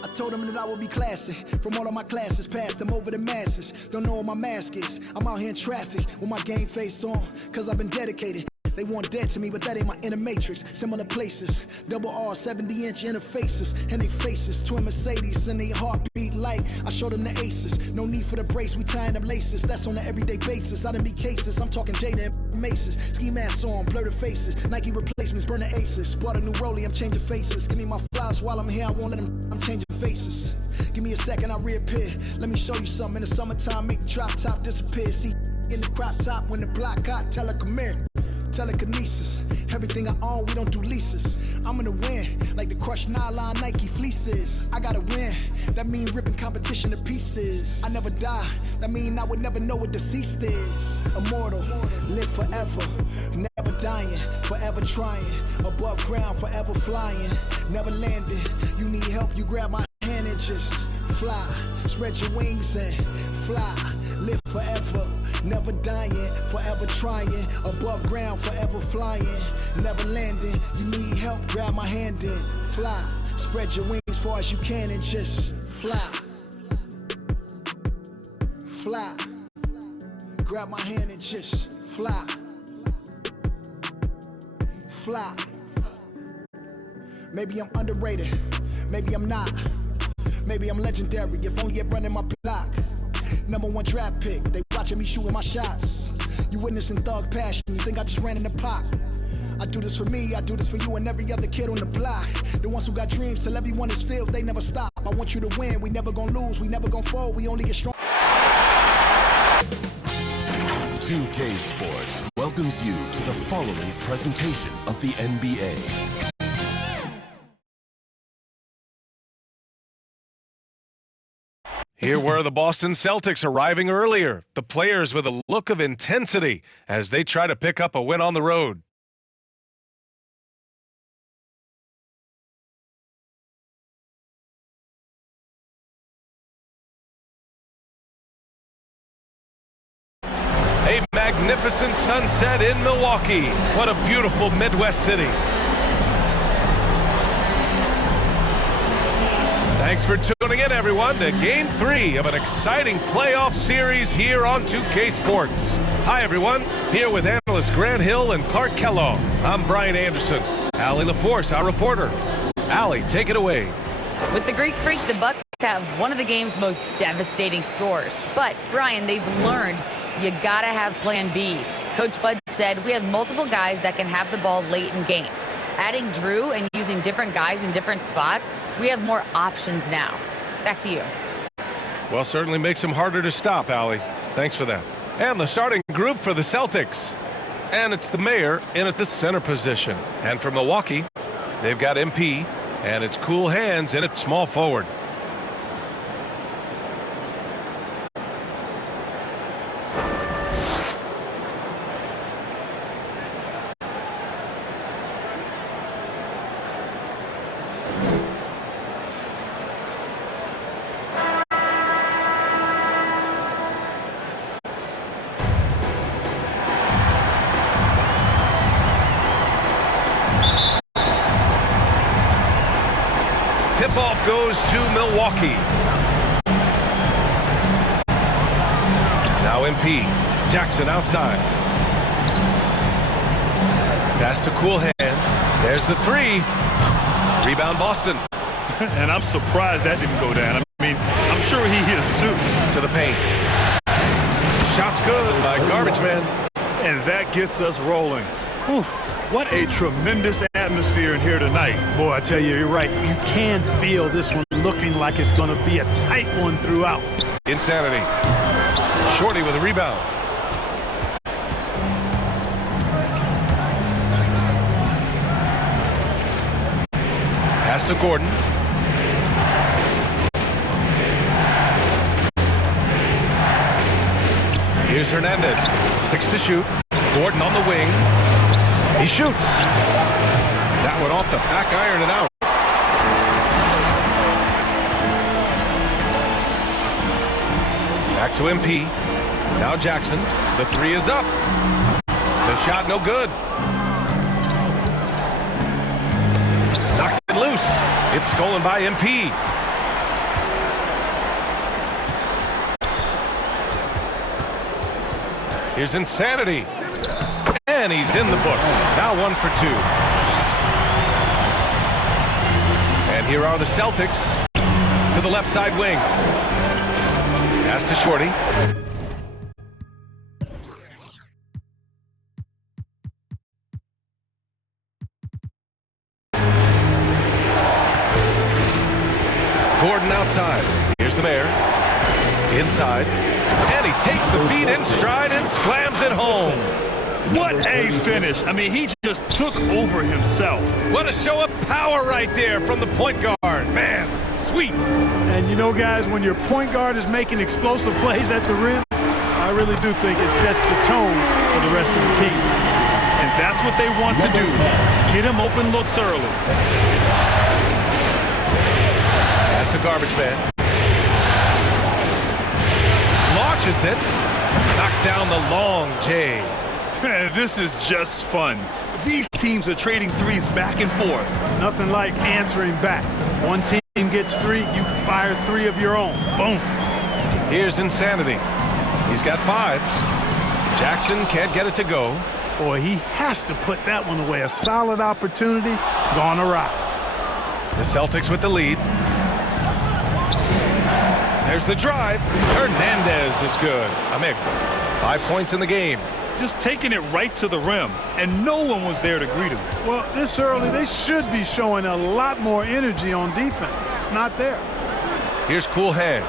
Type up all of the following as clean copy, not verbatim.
I told them that I would be classy. From all of my classes, passed them over the masses. Don't know what my mask is. I'm out here in traffic with my game face on, cause I've been dedicated. They want dead to me, but that ain't my inner matrix. Similar places, double R, 70-inch interfaces, and they faces, twin Mercedes, and they heartbeat like I showed them the aces. No need for the brace, we tying up laces. That's on an everyday basis. I done be cases. I'm talking Jada and Maces. Ski masks on, blur the faces. Nike replacements, burn the aces. Bought a new rollie, I'm changing faces. Give me my flowers while I'm here. I won't let them. I'm changing faces. Give me a second, I reappear. Let me show you something. In the summertime, make the drop top disappear. See in the crop top when the block hot. Tell her come here. Telekinesis, everything I own, we don't do leases. I'm gonna win, like the crushed nylon Nike fleeces. I gotta win, that mean ripping competition to pieces. I never die, that mean I would never know what deceased is. Immortal, live forever, never dying, forever trying. Above ground, forever flying, never landing. You need help, you grab my hand and just fly. Spread your wings and fly. Live forever, never dying, forever trying. Above ground, forever flying, never landing. You need help, grab my hand and fly. Spread your wings as far as you can and just fly. Fly. Grab my hand and just fly. Fly. Maybe I'm underrated, maybe I'm not. Maybe I'm legendary, if only I'm running my block. #1 draft pick, they watching me shooting my shots. You witnessing thug passion, you think I just ran in the pot. I do this for me, I do this for you and every other kid on the block. The ones who got dreams, till everyone is filled, they never stop. I want you to win, we never gonna lose, we never gonna fold, we only get strong. 2K Sports welcomes you to the following presentation of the NBA. Here were the Boston Celtics arriving earlier, the players with a look of intensity as they try to pick up a win on the road. A magnificent sunset in Milwaukee. What a beautiful Midwest city. Thanks for tuning in, everyone, to Game 3 of an exciting playoff series here on 2K Sports. Hi, everyone. Here with analysts Grant Hill and Clark Kellogg. I'm Brian Anderson. Allie LaForce, our reporter. Allie, take it away. With the Greek Freak, the Bucks have one of the game's most devastating scores. But, Brian, they've learned you gotta have plan B. Coach Bud said we have multiple guys that can have the ball late in games. Adding Drew and using different guys in different spots, we have more options now. Back to you. Well, certainly makes them harder to stop, Allie. Thanks for that. And the starting group for the Celtics. And it's the mayor in at the center position. And from Milwaukee, they've got MP, and it's Cool Hands in at small forward. Tip-off goes to Milwaukee. Now MP. Jackson outside. Pass to Cool Hands. There's the three. Rebound Boston. And I'm surprised that didn't go down. I mean, I'm sure he is too. To the paint. Shot's good by Garbage Man. And that gets us rolling. Whew. What a tremendous atmosphere in here tonight. Boy, I tell you, you're right. You can feel this one looking like it's going to be a tight one throughout. Insanity. Shorty with a rebound. Pass to Gordon. Here's Hernandez. 6 to shoot. Gordon on the wing. He shoots. That one off the back iron and out. Back to MP. Now Jackson. The three is up. The shot no good. Knocks it loose. It's stolen by MP. Here's Insanity. And he's in the books. Now 1 for 2. And here are the Celtics to the left side wing. Pass to Shorty. Gordon outside. Here's the Mayor. Inside. And he takes the feed in stride and slams it home. What a finish. I mean, he just took over himself. What a show of power right there from the point guard. Man, sweet. And you know, guys, when your point guard is making explosive plays at the rim, I really do think it sets the tone for the rest of the team. And that's what they want to do. Get him open looks early. Pass to Garbage Man. Launches it. Knocks down the long J. Man, this is just fun. These teams are trading threes back and forth. Nothing like answering back. One team gets 3, you fire 3 of your own. Boom. Here's Insanity. He's got 5. Jackson can't get it to go. Boy, he has to put that one away. A solid opportunity gone awry. The Celtics with the lead. There's the drive. Hernandez is good. I mean, 5 points in the game. Just taking it right to the rim, and no one was there to greet him. Well, this early, they should be showing a lot more energy on defense. It's not there. Here's Cool Hands.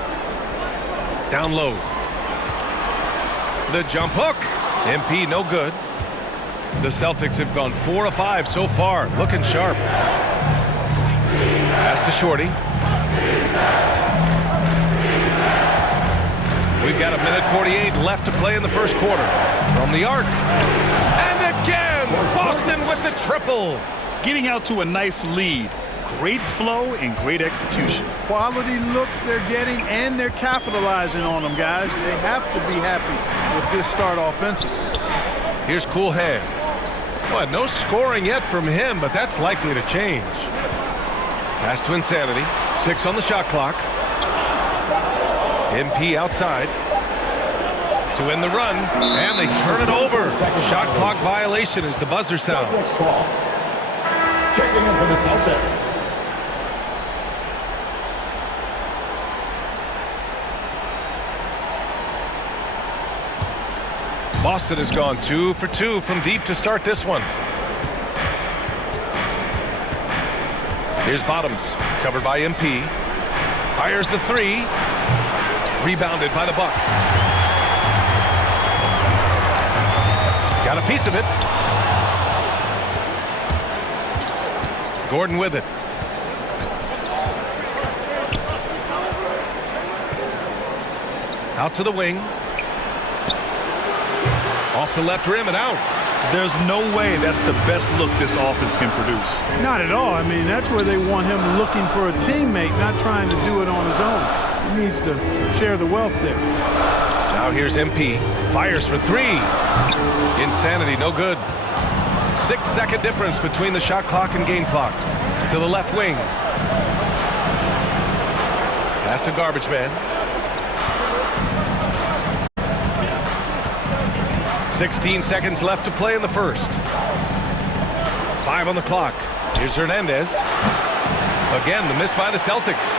Down low. The jump hook. MP no good. The Celtics have gone 4 of 5 so far. Looking sharp. Pass to Shorty. We've got 1:48 left to play in the first quarter. From the arc. And again, Boston with the triple. Getting out to a nice lead. Great flow and great execution. Quality looks they're getting, and they're capitalizing on them, guys. They have to be happy with this start offensively. Here's Cool Hands. Well, no scoring yet from him, but that's likely to change. Pass to Insanity. 6 on the shot clock. MP outside to win the run, and they turn it over. Shot clock violation as the buzzer sounds. Checking in for the Celtics. Boston has gone 2 for 2 from deep to start this one. Here's Bottoms, covered by MP. Fires the 3. Rebounded by the Bucks. Got a piece of it. Gordon with it. Out to the wing. Off the left rim and out. There's no way that's the best look this offense can produce. Not at all. I mean, that's where they want him looking for a teammate, not trying to do it on his own. He needs to share the wealth there. Now here's MP. Fires for 3. Insanity, no good. 6-second difference between the shot clock and game clock. To the left wing. Pass to Garbage Man. 16 seconds left to play in the first. 5 on the clock. Here's Hernandez. Again, the miss by the Celtics.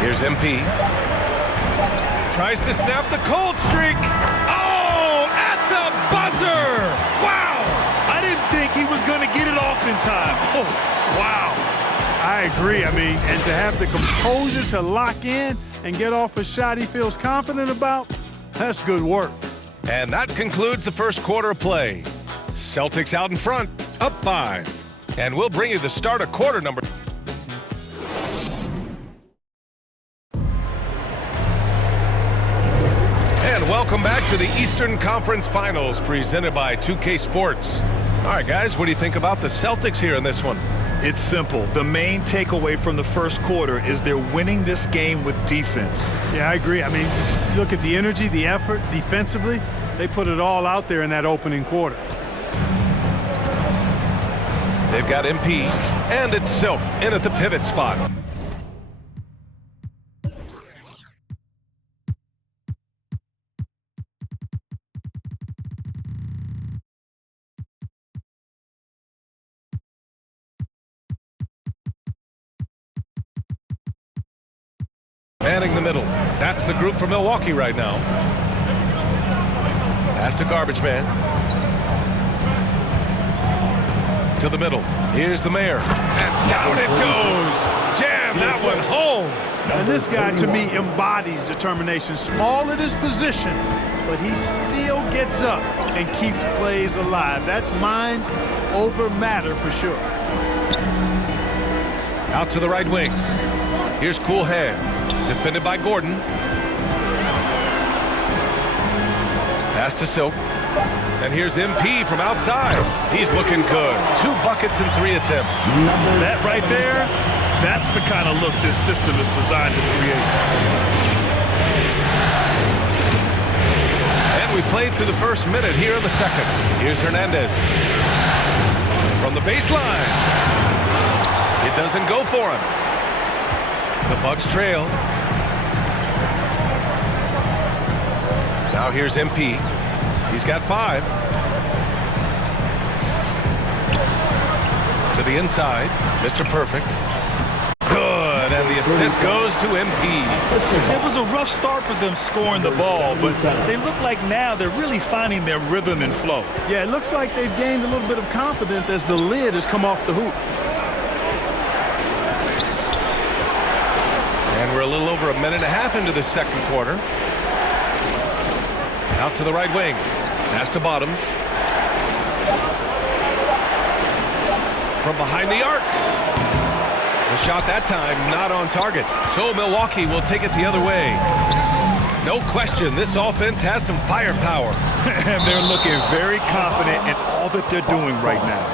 Here's MP. Tries to snap the cold streak. Oh, at the buzzer. Wow! I didn't think he was going to get it off in time. Oh, wow. I agree. I mean, and to have the composure to lock in and get off a shot he feels confident about, that's good work. And that concludes the first quarter of play. Celtics out in front, up 5. And we'll bring you the start of quarter number. And welcome Welcome back to the Eastern Conference Finals presented by 2K Sports. All right, guys, what do you think about the Celtics here in this one? It's simple. The main takeaway from the first quarter is they're winning this game with defense. Yeah, I agree. I mean, look at the energy, the effort defensively. They put it all out there in that opening quarter. They've got MP, and it's Silk in at the pivot spot. Manning the middle. That's the group for Milwaukee right now. Pass to Garbage Man. To the middle. Here's the mayor. And down it goes. Jam that one home. And this guy, to me, embodies determination. Small at his position, but he still gets up and keeps plays alive. That's mind over matter for sure. Out to the right wing. Here's Cool Hands. Defended by Gordon. Pass to Silk. And here's MP from outside. He's looking good. 2 buckets in 3 attempts. That right there, that's the kind of look this system is designed to create. And we played through the first minute here in the second. Here's Hernandez. From the baseline. It doesn't go for him. The Bucks trail. Now here's MP. He's got 5. To the inside. Mr. Perfect. Good. And the assist goes to MP. It was a rough start for them scoring the ball, but they look like now they're really finding their rhythm and flow. Yeah, it looks like they've gained a little bit of confidence as the lid has come off the hoop. And we're a little over a minute and a half into the second quarter. Out to the right wing. Pass to Bottoms. From behind the arc. The shot that time not on target. So Milwaukee will take it the other way. No question, this offense has some firepower. And they're looking very confident in all that they're doing right now.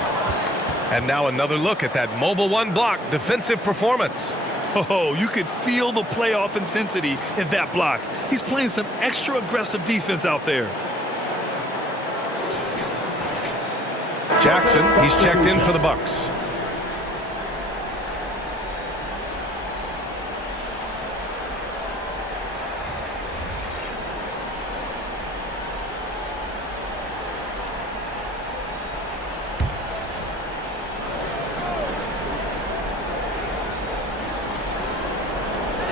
And now another look at that mobile 1 block defensive performance. Oh, you could feel the playoff intensity in that block. He's playing some extra aggressive defense out there. Jackson, he's checked in for the Bucks.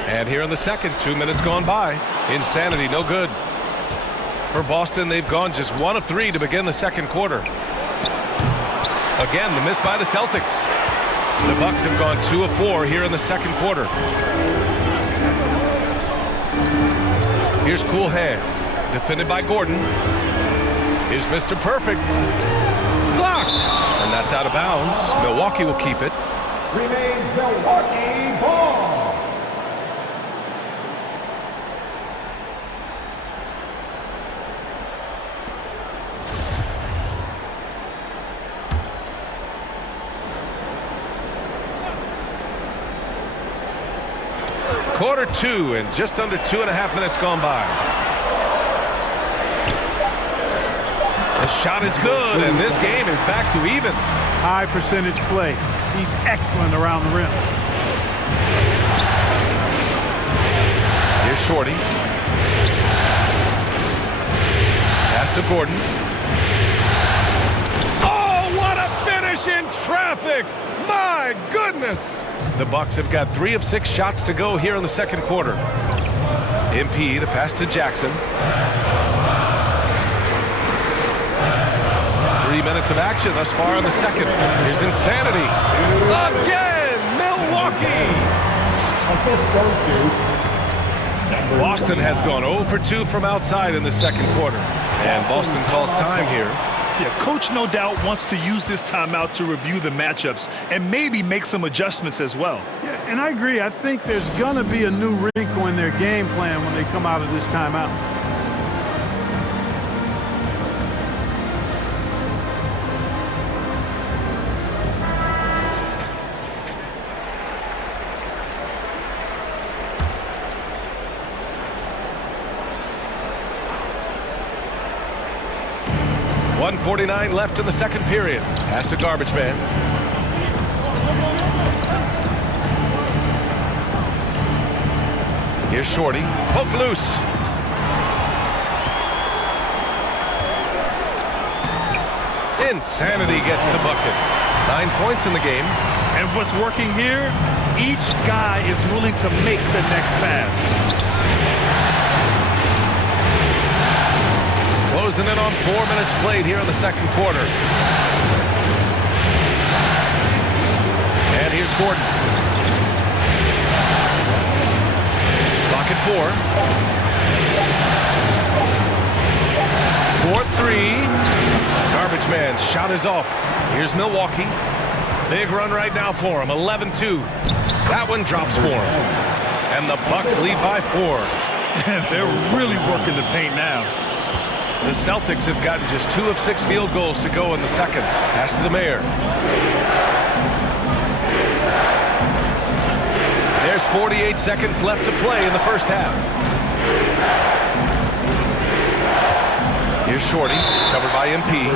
And here in the second, 2 minutes gone by. Insanity, no good. For Boston, they've gone just 1 of 3 to begin the second quarter. Again, the miss by the Celtics. The Bucks have gone 2 of 4 here in the second quarter. Here's Cool Hands. Defended by Gordon. Here's Mr. Perfect. Blocked. And that's out of bounds. Milwaukee will keep it. Remains Milwaukee ball. Quarter 2 and just under 2.5 minutes gone by. The shot is good, and this game is back to even. High percentage play. He's excellent around the rim. Here's Shorty. Pass to Gordon. Oh, what a finish in traffic! My goodness! The Bucks have got 3 of 6 shots to go here in the second quarter. MP, the pass to Jackson. 3 minutes of action thus far in the second. Here's Insanity. Again, Milwaukee! Boston has gone 0 for 2 from outside in the second quarter. And Boston calls time here. Yeah, Coach no doubt wants to use this timeout to review the matchups and maybe make some adjustments as well. Yeah, and I agree. I think there's going to be a new wrinkle in their game plan when they come out of this timeout. 1:49 left in the second period. Pass to garbage man. Here's Shorty. Poke loose. Insanity gets the bucket. 9 points in the game. And what's working here, each guy is willing to make the next pass. Closing in on 4 minutes played here in the second quarter. And here's Gordon. Clock at 4. 4-3. Garbage man shot is off. Here's Milwaukee. Big run right now for him. 11-2. That one drops for him. And the Bucks lead by 4. They're really working the paint now. The Celtics have gotten just 2 of 6 field goals to go in the second. Pass to the mayor. There's 48 seconds left to play in the first half. Here's Shorty, covered by MP.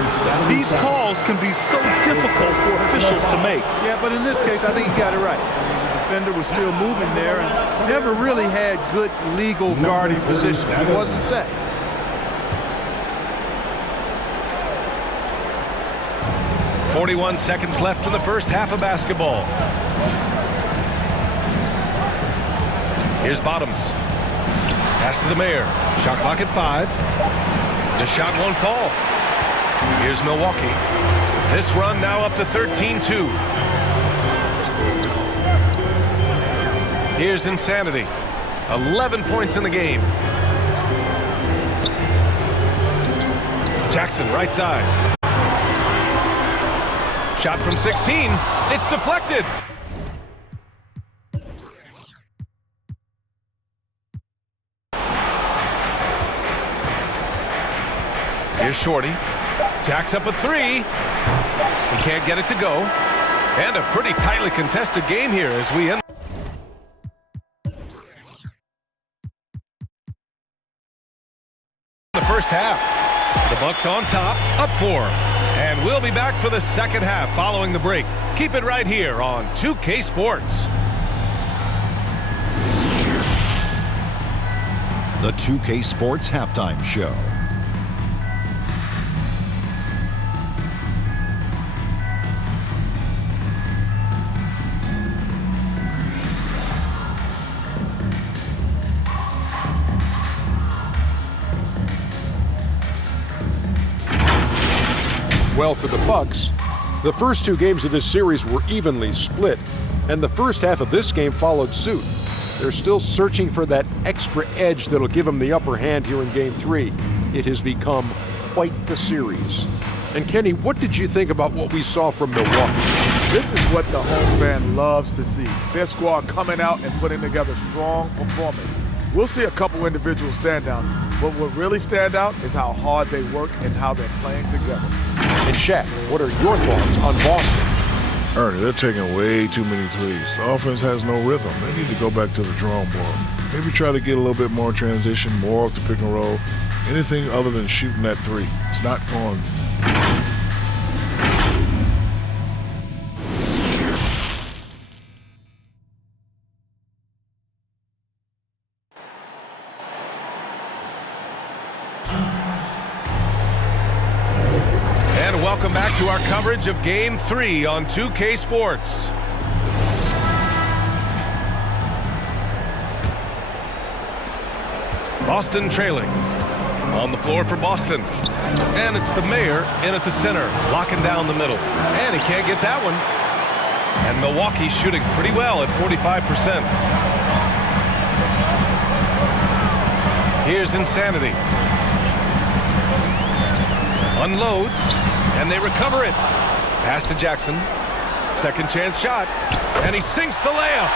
These calls can be so difficult for officials to make. Yeah, but in this case, I think you got it right. The defender was still moving there and never really had good legal guarding position. He wasn't set. .41 seconds left in the first half of basketball. Here's Bottoms. Pass to the mayor. Shot clock at 5. The shot won't fall. Here's Milwaukee. This run now up to 13-2. Here's Insanity. 11 points in the game. Jackson, right side. Shot from 16. It's deflected. Here's Shorty. Jacks up a 3. He can't get it to go. And a pretty tightly contested game here as we end the first half. The Bucks on top, up 4. And we'll be back for the second half following the break. Keep it right here on 2K Sports. The 2K Sports Halftime Show. Well, for the Bucks, the first 2 games of this series were evenly split, and the first half of this game followed suit. They're still searching for that extra edge that'll give them the upper hand here in Game 3. It has become quite the series. And Kenny, what did you think about what we saw from Milwaukee? This is what the home fan loves to see. Their squad coming out and putting together strong performance. We'll see a couple individual standouts, but what really stand out is how hard they work and how they're playing together. And Shaq, what are your thoughts on Boston? Ernie, they're taking way too many threes. The offense has no rhythm. They need to go back to the drawing board. Maybe try to get a little bit more transition, more off the pick and roll. Anything other than shooting that 3. It's not going. Welcome back to our coverage of Game 3 on 2K Sports. Boston trailing. On the floor for Boston. And it's the mayor in at the center, locking down the middle. And he can't get that one. And Milwaukee's shooting pretty well at 45%. Here's Insanity. Unloads, and they recover it. Pass to Jackson. Second chance shot, and he sinks the layup.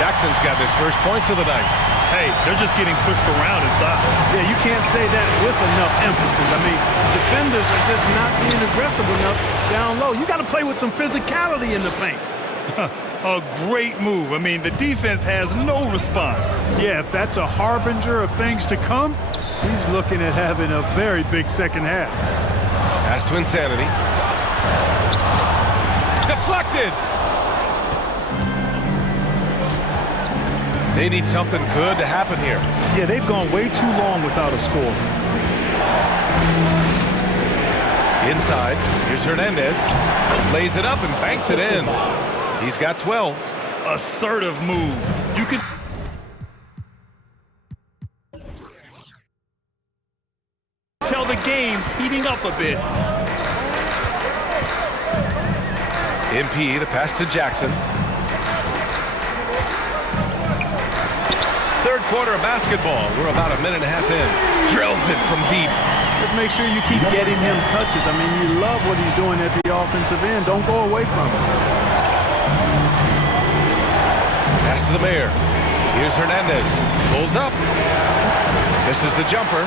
Jackson's got his first points of the night. Hey, they're just getting pushed around inside. Yeah, you can't say that with enough emphasis. I mean, defenders are just not being aggressive enough down low. You got to play with some physicality in the paint. A great move. I mean, the defense has no response. Yeah, if that's a harbinger of things to come, he's looking at having a very big second half. Pass Pass to Insanity. Deflected. They need something good to happen here. Yeah, they've gone way too long without a score. Inside, here's Hernandez. Lays it up and banks it in. He's got 12. Assertive move. You can tell the game's heating up a bit. MP, the pass to Jackson. Third quarter of basketball. We're about a minute and a half in. Drills it from deep. Just make sure you keep getting him touches. I mean, you love what he's doing at the offensive end. Don't go away from it. Pass to the mayor. Here's Hernandez. Pulls up. Misses the jumper.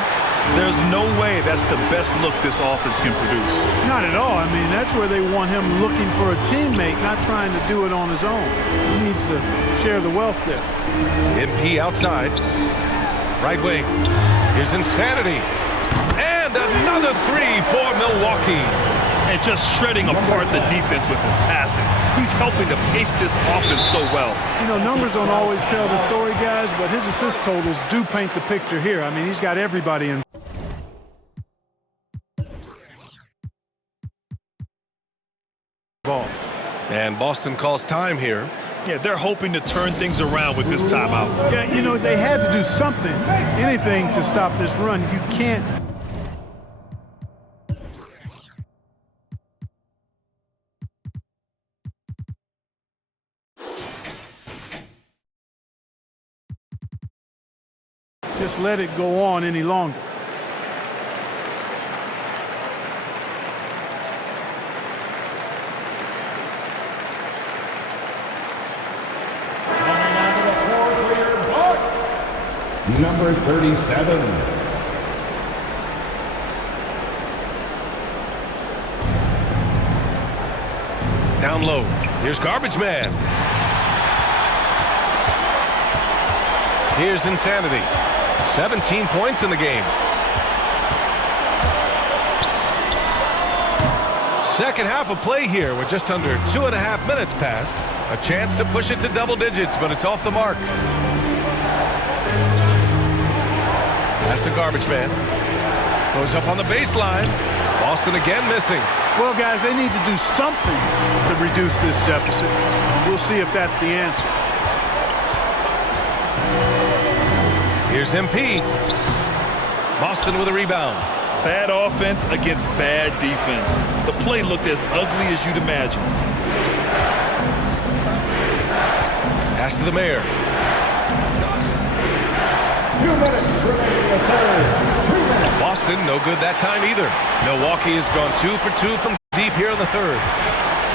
There's no way that's the best look this offense can produce. Not at all. I mean, that's where they want him looking for a teammate, not trying to do it on his own. He needs to share the wealth there. MP outside. Right wing. Here's Insanity. And another three for Milwaukee. And just shredding apart the defense with his passing. He's helping to pace this offense so well. You know, numbers don't always tell the story, guys, but his assist totals do paint the picture here. I mean, he's got everybody in. And Boston calls time here. Yeah, they're hoping to turn things around with this timeout. Yeah, you know, they had to do something, anything to stop this run. You can't. Just let it go on any longer. Number 37. Down low. Here's Garbage Man. Here's Insanity. 17 points in the game. Second half of play here with just under 2.5 minutes passed. A chance to push it to double digits, but it's off the mark. Pass to Garbage Man. Goes up on the baseline. Boston again missing. Well, guys, they need to do something to reduce this deficit. We'll see if that's the answer. Here's MP. Boston with a rebound. Bad offense against bad defense. The play looked as ugly as you'd imagine. Pass to the mayor. 2 minutes remaining in the third. 3 minutes. Boston, no good that time either. Milwaukee has gone 2 for 2 from deep here in the third.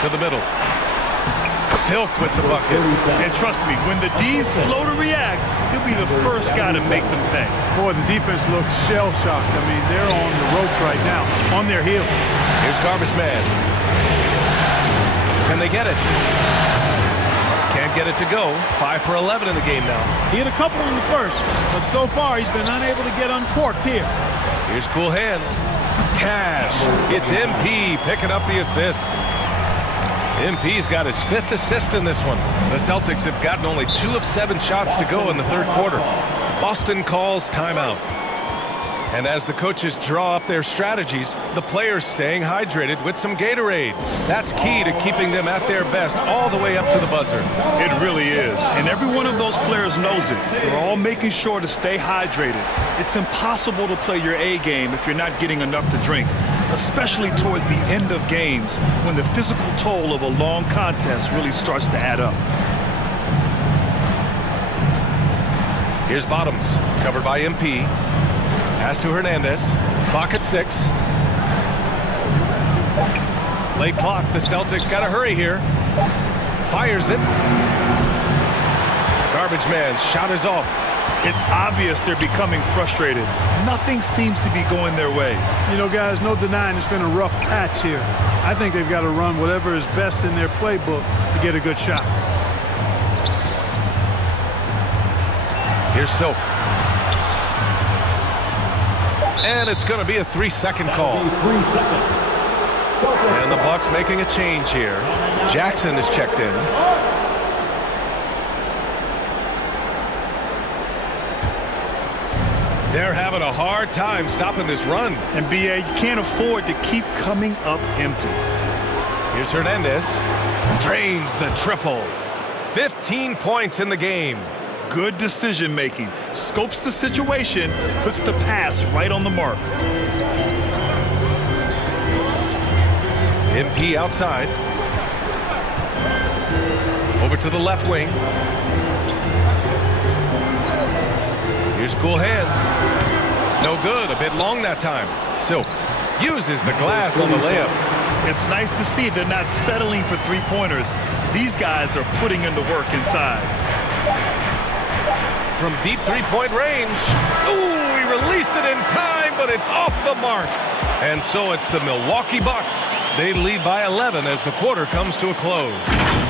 To the middle. Silk with the bucket. And trust me, when the D's slow to react, he'll be the first guy to make them pay. Boy, the defense looks shell-shocked. I mean, they're on the ropes right now, on their heels. Here's Garbage Man. Can they get it? Can't get it to go. 5 for 11 in the game now. He had a couple in the first, but so far he's been unable to get uncorked here. Here's Cool Hands. Cash. It's MP picking up the assist. MP's got his 5th assist in this one. The Celtics have gotten only 2 of 7 shots to go in the third quarter. Boston calls timeout. And as the coaches draw up their strategies, the players staying hydrated with some Gatorade. That's key to keeping them at their best all the way up to the buzzer. It really is. And every one of those players knows it. They're all making sure to stay hydrated. It's impossible to play your A game if you're not getting enough to drink, especially towards the end of games when the physical toll of a long contest really starts to add up. Here's Bottoms, covered by MP. Pass to Hernandez. Clock at 6. Late clock. The Celtics got to hurry here. Fires it. Garbage Man. Shot is off. It's obvious they're becoming frustrated. Nothing seems to be going their way. You know, guys, no denying it's been a rough patch here. I think they've got to run whatever is best in their playbook to get a good shot. Here's Silk. And it's going to be a 3-second call. 3 seconds. And the Bucks making a change here. Jackson is checked in. They're having a hard time stopping this run. And B.A., you can't afford to keep coming up empty. Here's Hernandez. Drains the triple. 15 points in the game. Good decision making. Scopes the situation, puts the pass right on the mark. MP outside. Over to the left wing. Here's cool hands. No good. A bit long that time. Silk uses the glass on the layup. It's nice to see they're not settling for three-pointers. These guys are putting in the work inside. From deep three-point range. Ooh, he released it in time, but it's off the mark. And so it's the Milwaukee Bucks. They lead by 11 as the quarter comes to a close.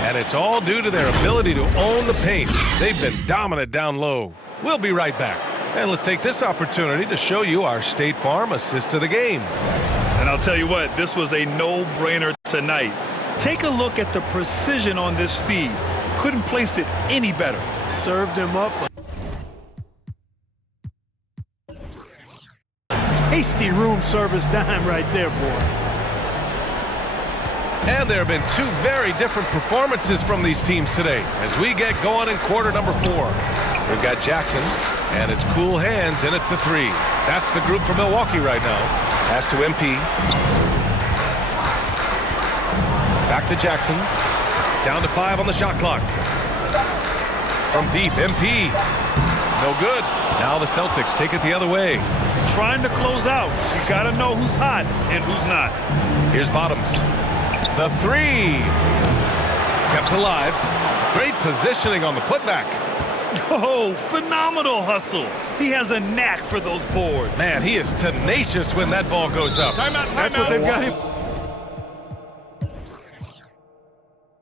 And it's all due to their ability to own the paint. They've been dominant down low. We'll be right back. And let's take this opportunity to show you our State Farm assist to the game. And I'll tell you what, this was a no-brainer tonight. Take a look at the precision on this feed. Couldn't place it any better. Served him up. Tasty room service dime right there, boy. And there have been two very different performances from these teams today as we get going in quarter number 4. We've got Jackson, and it's cool hands in at the 3. That's the group for Milwaukee right now. Pass to MP. Back to Jackson. Down to 5 on the shot clock. From deep, MP. No good. Now the Celtics take it the other way. Trying to close out. You got to know who's hot and who's not. Here's Bottoms. The 3. Kept alive. Great positioning on the putback. Oh, phenomenal hustle. He has a knack for those boards. Man, he is tenacious when that ball goes up. Timeout. That's what they've got him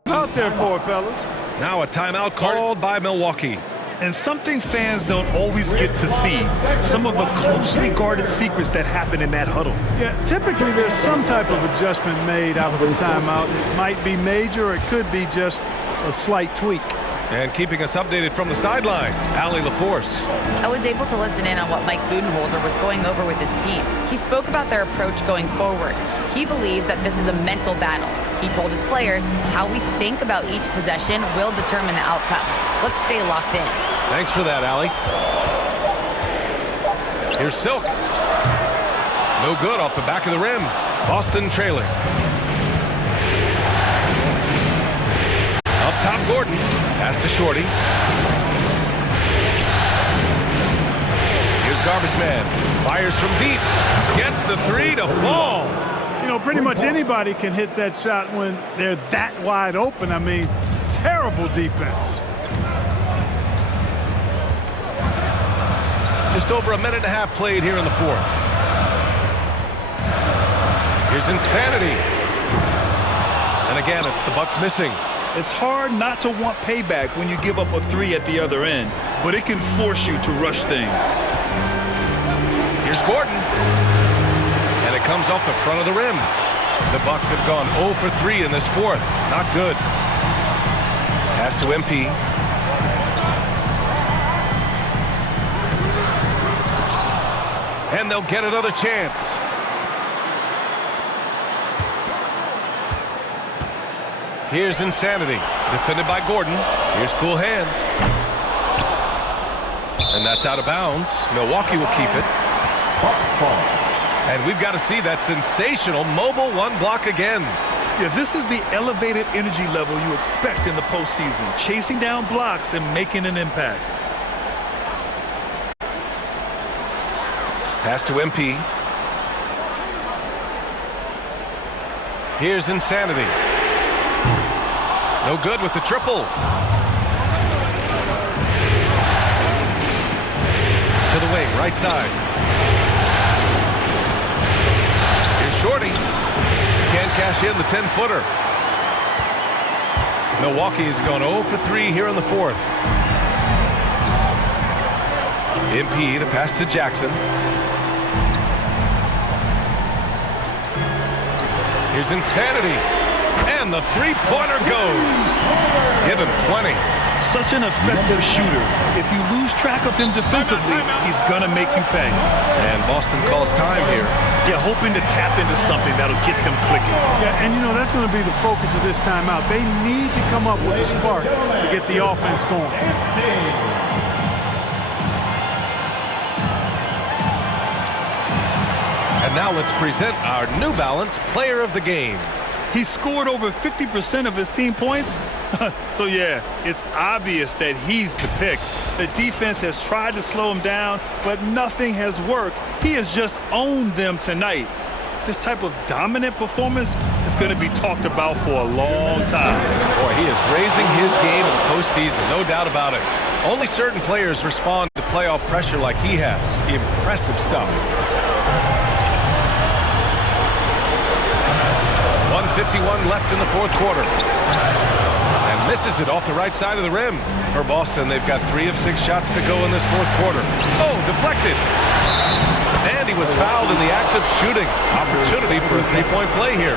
out there for, fellas. Now a timeout called by Milwaukee. And something fans don't always get to see, some of the closely guarded secrets that happen in that huddle. Yeah, typically there's some type of adjustment made out of a timeout. It might be major, or it could be just a slight tweak. And keeping us updated from the sideline, Allie LaForce. I was able to listen in on what Mike Budenholzer was going over with his team. He spoke about their approach going forward. He believes that this is a mental battle. He told his players how we think about each possession will determine the outcome. Let's stay locked in. Thanks for that, Allie. Here's Silk. No good off the back of the rim. Boston trailing. Up top, Gordon. Pass to Shorty. Here's Garbage Man. Fires from deep. Gets the 3 to fall. You know, pretty much anybody can hit that shot when they're that wide open. I mean, terrible defense. Just over a minute and a half played here in the 4th. Here's Insanity. And again, it's the Bucks missing. It's hard not to want payback when you give up a 3 at the other end, but it can force you to rush things. Here's Gordon. And it comes off the front of the rim. The Bucks have gone 0 for 3 in this 4th. Not good. Pass to MP. And they'll get another chance. Here's Insanity. Defended by Gordon. Here's cool hands. And that's out of bounds. Milwaukee will keep it. And we've got to see that sensational mobile 1 block again. Yeah, this is the elevated energy level you expect in the postseason. Chasing down blocks and making an impact. Pass to MP. Here's Insanity. No good with the triple. To the wing, right side. Here's Shorty. Can't cash in the 10-footer. Milwaukee's gone 0 for 3 here in the 4th. MP, the pass to Jackson. Here's insanity. And the three-pointer goes. Give him 20. Such an effective shooter. If you lose track of him defensively, he's going to make you pay. And Boston calls time here. Yeah, hoping to tap into something that'll get them clicking. Yeah, and you know, that's going to be the focus of this timeout. They need to come up with a spark to get the offense going. And now let's present our New Balance Player of the Game. He scored over 50% of his team points. So, yeah, it's obvious that he's the pick. The defense has tried to slow him down, but nothing has worked. He has just owned them tonight. This type of dominant performance is going to be talked about for a long time. Boy, he is raising his game in the postseason, no doubt about it. Only certain players respond to playoff pressure like he has. Impressive stuff. 1:51 left in the fourth quarter. And misses it off the right side of the rim. For Boston, they've got 3 of 6 shots to go in this fourth quarter. Oh, deflected. And he was fouled in the act of shooting. Opportunity for a three-point play here.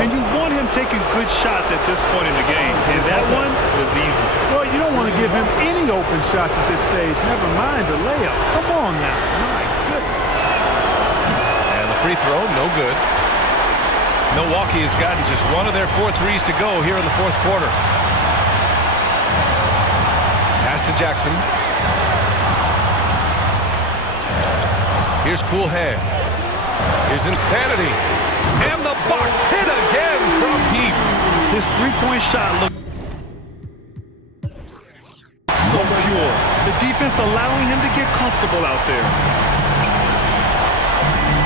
And you want him taking good shots at this point in the game. And that one was easy. Well, you don't want to give him any open shots at this stage. Never mind the layup. Come on now. My goodness. And the free throw, no good. Milwaukee has gotten just 1 of their 4 threes to go here in the fourth quarter. Pass to Jackson. Here's cool hands. Here's insanity. And the Bucks hit again from deep. His three-point shot looked so pure. The defense allowing him to get comfortable out there.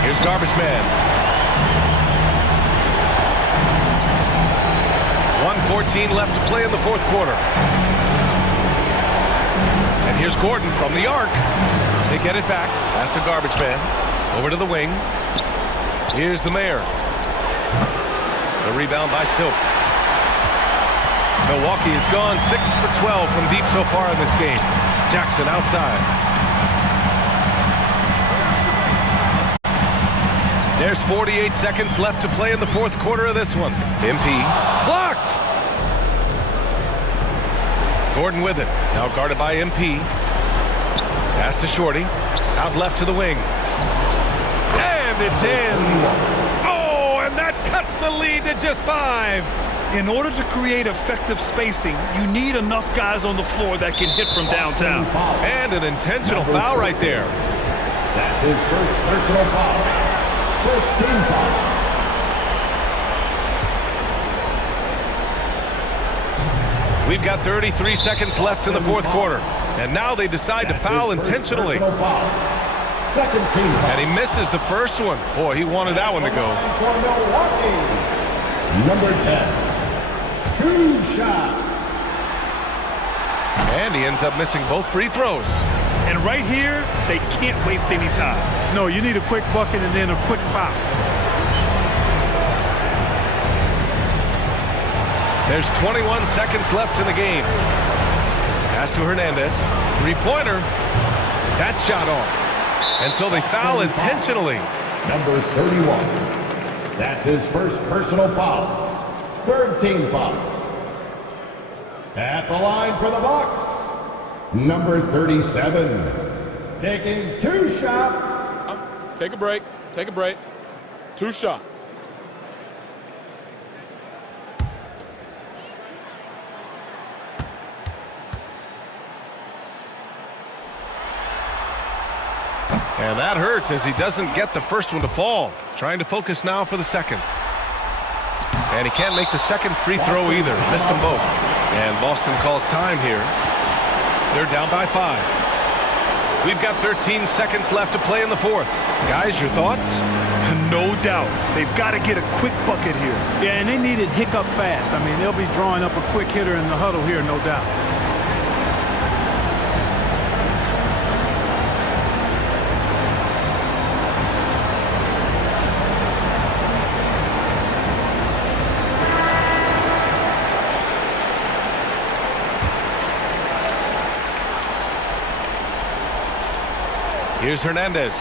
Here's Garbage Man. 1:14 left to play in the fourth quarter. And here's Gordon from the arc. They get it back. Pass to Garbage Man. Over to the wing. Here's the Mayor. The rebound by Silk. Milwaukee has gone 6 for 12 from deep so far in this game. Jackson outside. There's 48 seconds left to play in the fourth quarter of this one. MP blocked. Gordon with it. Now guarded by MP. Pass to Shorty. Out left to the wing. And it's in. Oh, and that cuts the lead to just 5. In order to create effective spacing, you need enough guys on the floor that can hit from downtown. And an intentional foul right there. That's his first personal foul. First team foul. We've got 33 seconds left in the fourth quarter. And now they decide to foul intentionally. Foul. Second team foul. And he misses the first one. Boy, he wanted that one to go. For Milwaukee. Number 10. 2 shots. And he ends up missing both free throws. And right here, they can't waste any time. No, you need a quick bucket and then a quick foul. There's 21 seconds left in the game. Pass to Hernandez. Three-pointer. That shot off. And so they foul intentionally. Number 31. That's his first personal foul. Third team foul. At the line for the Bucks. Number 37, taking 2 shots. Take a break. Take a break. 2 shots. And that hurts as he doesn't get the first one to fall. Trying to focus now for the second. And he can't make the second free throw either. Missed them both. And Boston calls time here. They're down by 5. We've got 13 seconds left to play in the fourth. Guys, your thoughts? No doubt. They've got to get a quick bucket here. Yeah, and they need it hiccup fast. I mean, they'll be drawing up a quick hitter in the huddle here, no doubt. Here's Hernandez.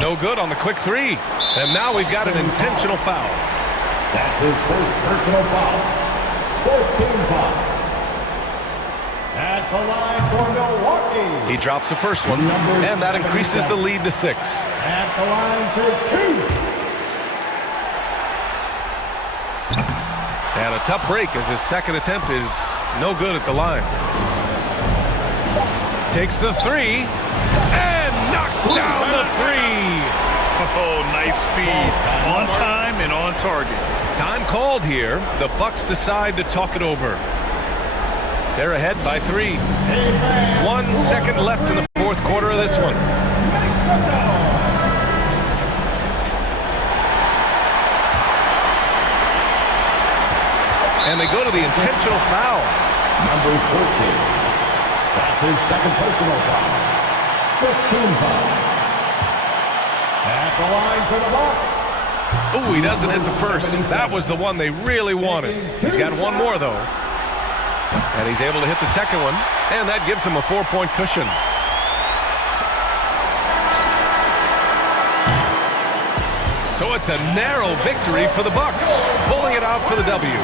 No good on the quick three. And now we've got an intentional foul. That's his first personal foul. Fourth team foul. At the line for Milwaukee. He drops the first one, and that increases the lead to 6. At the line for 2. And a tough break as his second attempt is no good at the line. Takes the 3 and knocks down the 3. Oh, nice feed. On time and on target. Time called here. The Bucks decide to talk it over. They're ahead by 3. 1 second left in the fourth quarter of this one. And they go to the intentional foul. Number 14. That's his second personal foul. 15 foul. At the line for the Bucks. Ooh, he doesn't hit the first. That was the one they really wanted. He's got one more, though. And he's able to hit the second one, and that gives him a 4-point cushion. So it's a narrow victory for the Bucks, pulling it out for the W.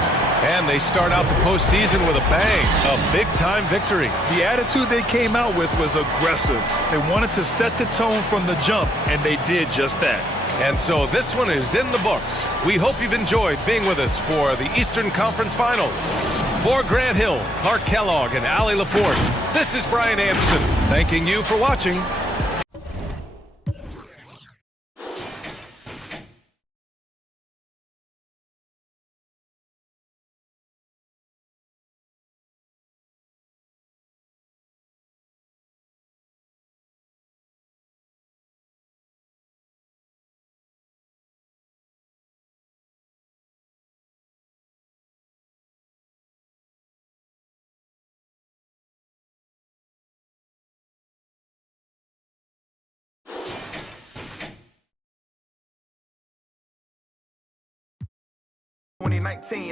And they start out the postseason with a bang, a big-time victory. The attitude they came out with was aggressive. They wanted to set the tone from the jump, and they did just that. And so this one is in the books. We hope you've enjoyed being with us for the Eastern Conference Finals. For Grant Hill, Clark Kellogg, and Allie LaForce, this is Brian Anderson, thanking you for watching.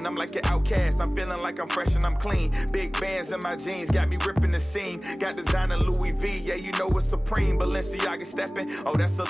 I'm like an outcast, I'm feeling like I'm fresh and I'm clean. Big bands in my jeans, got me ripping the seam. Got designer Louis V, yeah, you know it's supreme. Balenciaga stepping, oh that's a...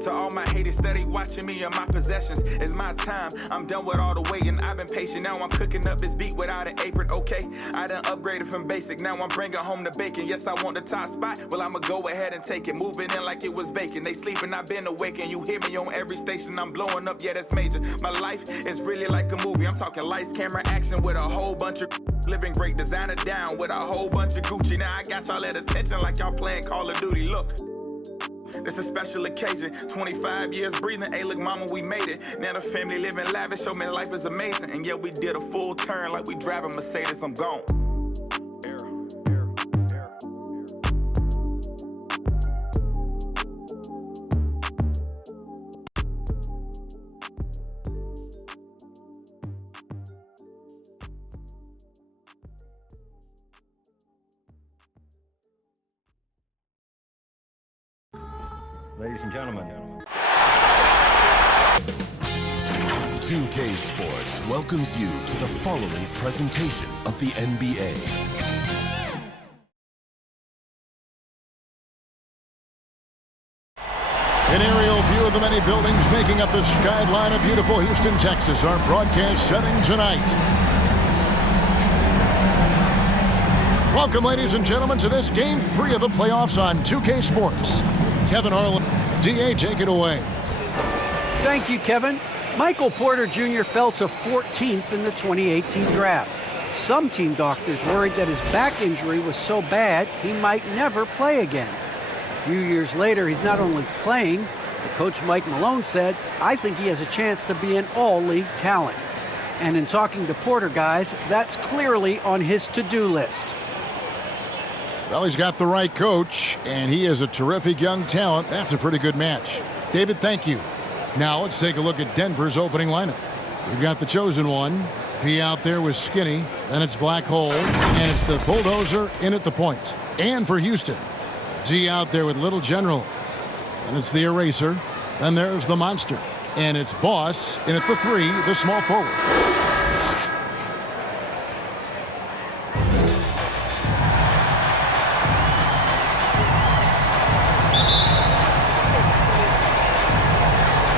To all my haters steady watching me and my possessions. It's my time, I'm done with all the waiting. I've been patient, now I'm cooking up this beat without an apron, okay? I done upgraded from basic, now I'm bringing home the bacon. Yes, I want the top spot, well I'ma go ahead and take it. Moving in like it was vacant, they sleeping, I've been awake. And you hear me on every station, I'm blowing up, yeah that's major. My life is really like a movie, I'm talking lights, camera, action with a whole bunch of living great, designer down with a whole bunch of Gucci. Now I got y'all at attention like y'all playing Call of Duty, look. It's a special occasion, 25 years breathing, hey look mama we made it. Now the family living lavish, show me life is amazing. And yeah we did a full turn like we driving Mercedes, I'm gone. Ladies and gentlemen. 2K Sports welcomes you to the following presentation of the NBA. An aerial view of the many buildings making up the skyline of beautiful Houston, Texas. Our broadcast setting tonight. Welcome, ladies and gentlemen, to this Game 3 of the playoffs on 2K Sports. Kevin Harlan, DA, take it away. Thank you, Kevin. Michael Porter Jr. fell to 14th in the 2018 draft. Some team doctors worried that his back injury was so bad he might never play again. A few years later, he's not only playing, but Coach Mike Malone said, I think he has a chance to be an all-league talent. And in talking to Porter guys, that's clearly on his to-do list. Well, he's got the right coach, and he is a terrific young talent. That's a pretty good match. David, thank you. Now let's take a look at Denver's opening lineup. We've got the chosen one. P out there with Skinny. Then it's Black Hole. And it's the Bulldozer in at the point. And for Houston, D out there with Little General. And it's the Eraser. Then there's the Monster. And it's Boss in at the 3, the small forward.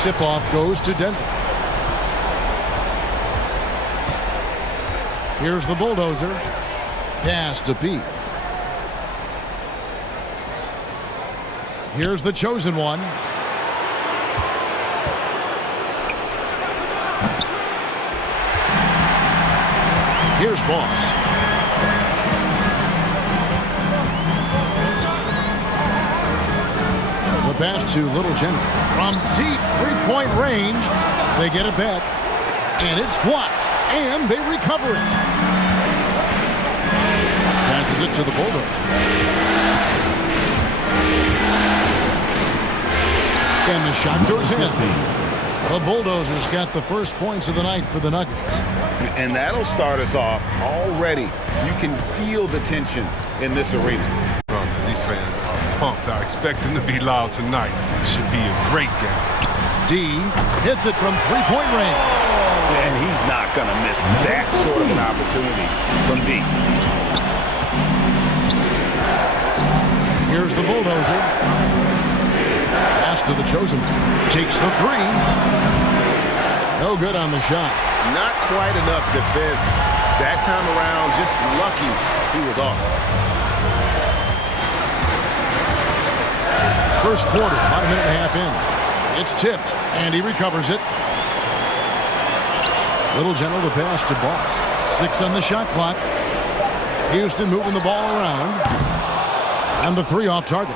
Tip-off goes to Denver. Here's the Bulldozer. Pass to Pete. Here's the chosen one. Here's Boss. The pass to Little General. From deep three-point range, they get it back. And it's blocked. And they recover it. Passes it to the Bulldozer. And the shot goes in. The Bulldozers got the first points of the night for the Nuggets. And that'll start us off already. You can feel the tension in this arena. These fans are pumped. I expect them to be loud tonight. It should be a great game. D hits it from three-point range. And he's not going to miss that sort of an opportunity from D. Here's the Bulldozer. Pass to the chosen. Takes the three. No good on the shot. Not quite enough defense. That time around, just lucky he was off. First quarter, about a minute and a half in. It's tipped, and he recovers it. Little General, the pass to Boss. 6 on the shot clock. Houston moving the ball around. And the three off target.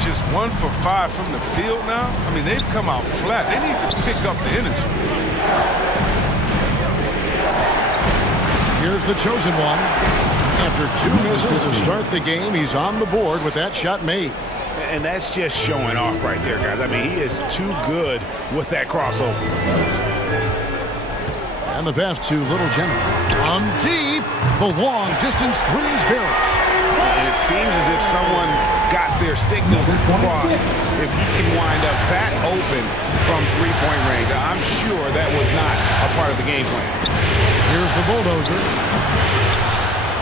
Just 1 for 5 from the field now. I mean, they've come out flat. They need to pick up the energy. Here's the chosen one. After 2 misses to start the game, he's on the board with that shot made. And that's just showing off right there, guys. I mean, he is too good with that crossover. And the pass to Little General. From deep, the long distance three is buried. And it seems as if someone got their signals crossed. If he can wind up that open from three-point range, I'm sure that was not a part of the game plan. Here's the Bulldozer.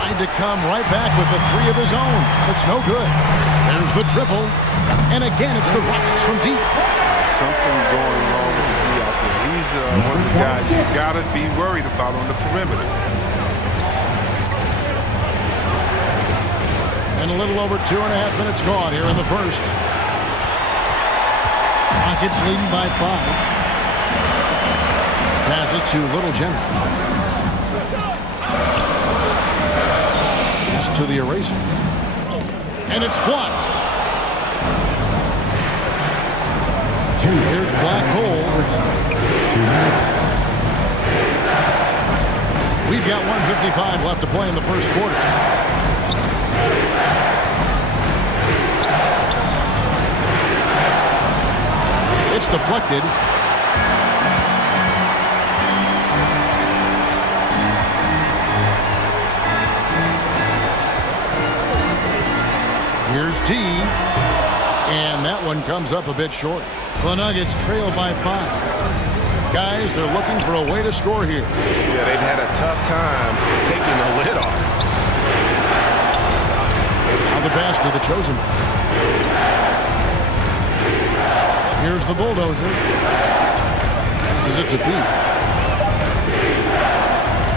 Trying to come right back with the three of his own. It's no good. There's the triple. And again, it's the Rockets from deep. Something going wrong with the D out there. He's one of the guys you got to be worried about on the perimeter. And a little over 2.5 minutes gone here in the first. Rockets leading by 5. Pass it to Little General. Pass to the eraser. And it's blocked. Here's Black Hole. 2 minutes. We've got 1:55 left to play in the first quarter. It's deflected. Here's T. And that one comes up a bit short. The Nuggets trail by 5. Guys, they're looking for a way to score here. Yeah, they've had a tough time taking the lid off. Now the pass to the chosen one. Here's the Bulldozer. Passes it to Pete.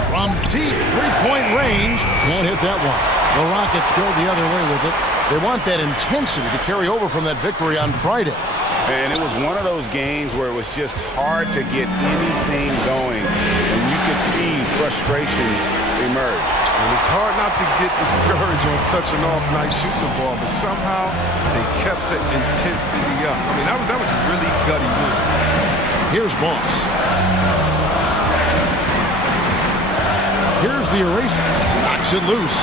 From deep three-point range. Can't hit that one. The Rockets go the other way with it. They want that intensity to carry over from that victory on Friday. And it was one of those games where it was just hard to get anything going. And you could see frustrations emerge. And it's hard not to get discouraged on such an off night shooting the ball, but somehow they kept the intensity up. I mean, that was really gutty move. Here's Boss. Here's the eraser. Knocks it loose.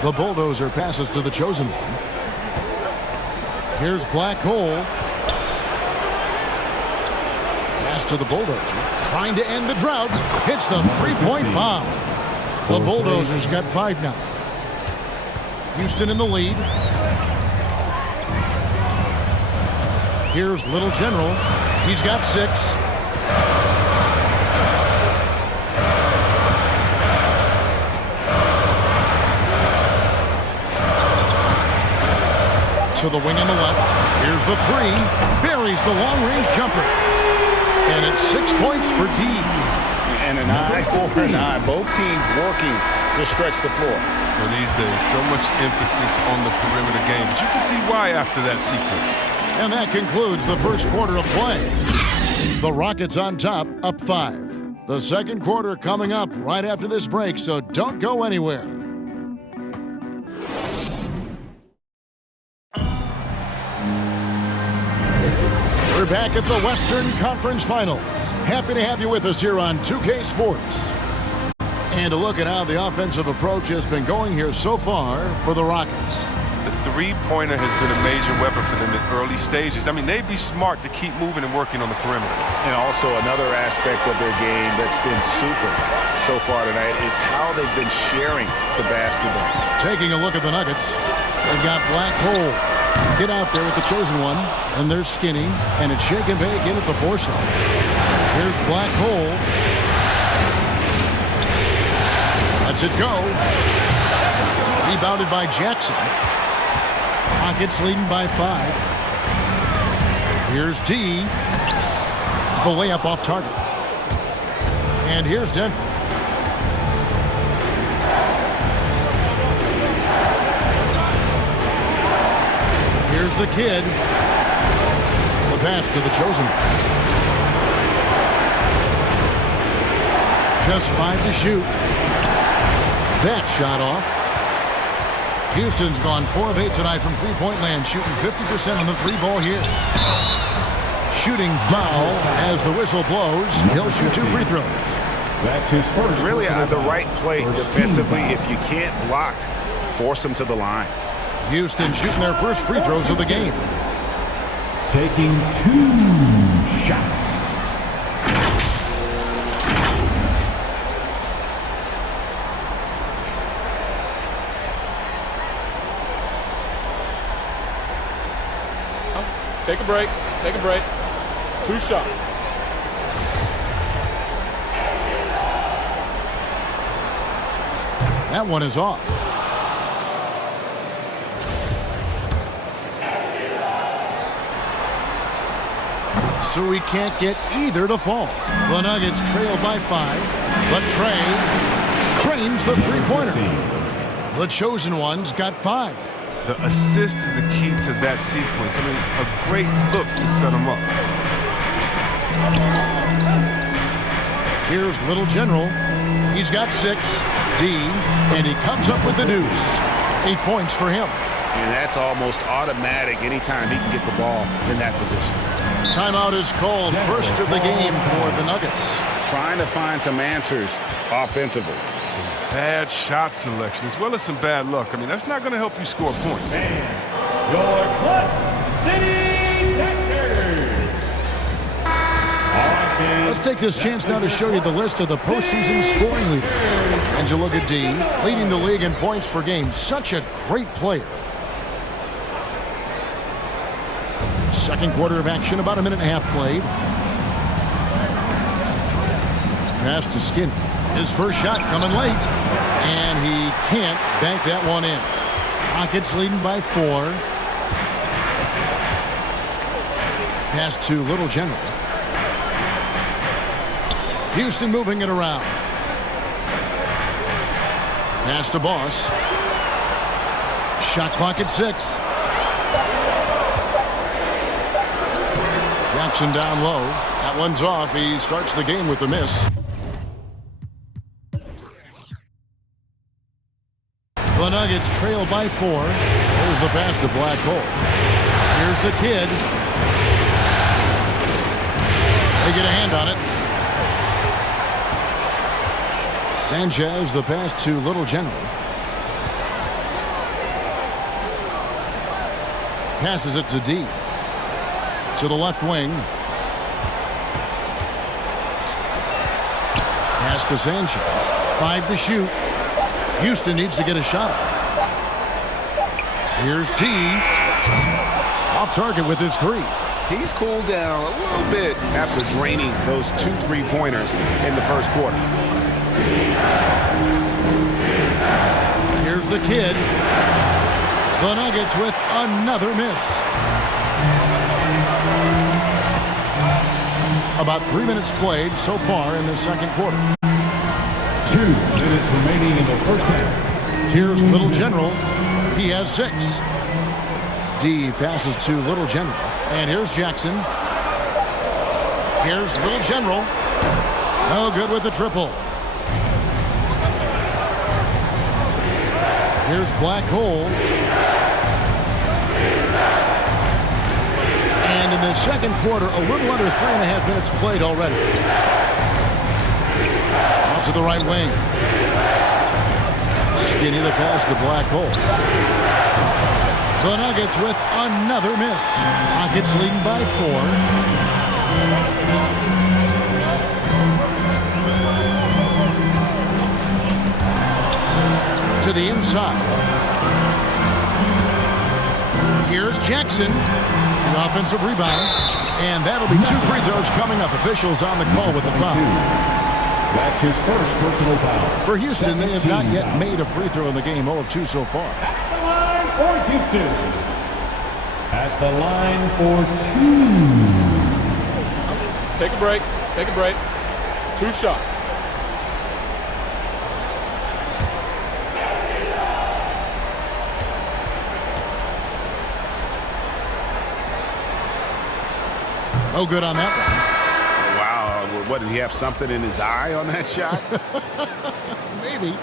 The Bulldozer passes to the chosen one. Here's Black Hole. Pass to the Bulldozer. Trying to end the drought. Hits the three-point bomb. The Bulldozers got 5 now. Houston in the lead. Here's Little General. He's got 6. To the wing on the left. Here's the three. Buries the long-range jumper. And it's 6 points for D. And an eye for an eye. Both teams working to stretch the floor. Well, these days, so much emphasis on the perimeter game. But you can see why after that sequence. And that concludes the first quarter of play. The Rockets on top, up 5. The second quarter coming up right after this break, so don't go anywhere. We're back at the Western Conference Finals. Happy to have you with us here on 2K Sports. And a look at how the offensive approach has been going here so far for the Rockets. The three-pointer has been a major weapon for them in early stages. I mean, they'd be smart to keep moving and working on the perimeter. And also another aspect of their game that's been super so far tonight is how they've been sharing the basketball. Taking a look at the Nuggets, they've got Black Hole. Get out there with the chosen one, and there's Skinny, and it's shake and bake in at the foursome. Here's Black Hole. Lets it go. Rebounded by Jackson. Rockets leading by 5. Here's D. The layup off target. And here's Denver. Here's the kid. The pass to the chosen one. Just 5 to shoot. That shot off. Houston's gone 4 of 8 tonight from three-point land, shooting 50% on the three ball here. Shooting foul as the whistle blows. He'll shoot 2 free throws. That's his first. Really the right play defensively. If you can't block, force him to the line. Houston shooting their first free throws of the game. Taking 2 shots. Take a break. Take a break. 2 shots. That one is off. So he can't get either to fall. The Nuggets trail by 5. But Trey cranes the three-pointer. The chosen one's got 5. The assist is the key to that sequence. I mean, a great look to set him up. Here's Little General. He's got 6. D. And he comes up with the deuce. 8 points for him. And that's almost automatic anytime he can get the ball in that position. Timeout is called. First of the game for the Nuggets. Trying to find some answers offensively. Some bad shot selection as well as some bad luck. I mean, that's not going to help you score points. Your Clutch City Texans. Let's take this chance now to show you the list of the postseason scoring leaders. Angelo D, leading the league in points per game. Such a great player. Second quarter of action, about a minute and a half played. Pass to Skinny. His first shot coming late. And he can't bank that one in. Rockets leading by 4. Pass to Little General. Houston moving it around. Pass to Boss. Shot clock at 6. Jackson down low. That one's off. He starts the game with a miss. The Nuggets trail by 4. There's the pass to Black Hole. Here's the kid. They get a hand on it. Sanchez, the pass to Little General. Passes it to D. To the left wing. Pass to Sanchez. 5 to shoot. Houston needs to get a shot off. Here's D. Off target with his 3. He's cooled down a little bit after draining those 2 3-pointers in the first quarter. Here's the kid. The Nuggets with another miss. About 3 minutes played so far in the second quarter. 2 minutes remaining in the first half. Here's Little General. He has 6. D passes to Little General. And here's Jackson. Here's Little General. No good with the triple. Here's Black Hole. And in the second quarter, a little under 3.5 minutes played already. Out to the right wing. Skinny the pass to Black Hole. The Nuggets with another miss. Nuggets leading by 4. To the inside. Here's Jackson. The offensive rebound. And that'll be 2 free throws coming up. Officials on the call with the foul. That's his first personal foul. For Houston, they have not yet made a free throw in the game. 0 of 2 so far. At the line for Houston. At the line for 2. Take a break. Take a break. 2 shots. No good on that one. Wow. What, did he have something in his eye on that shot? Maybe.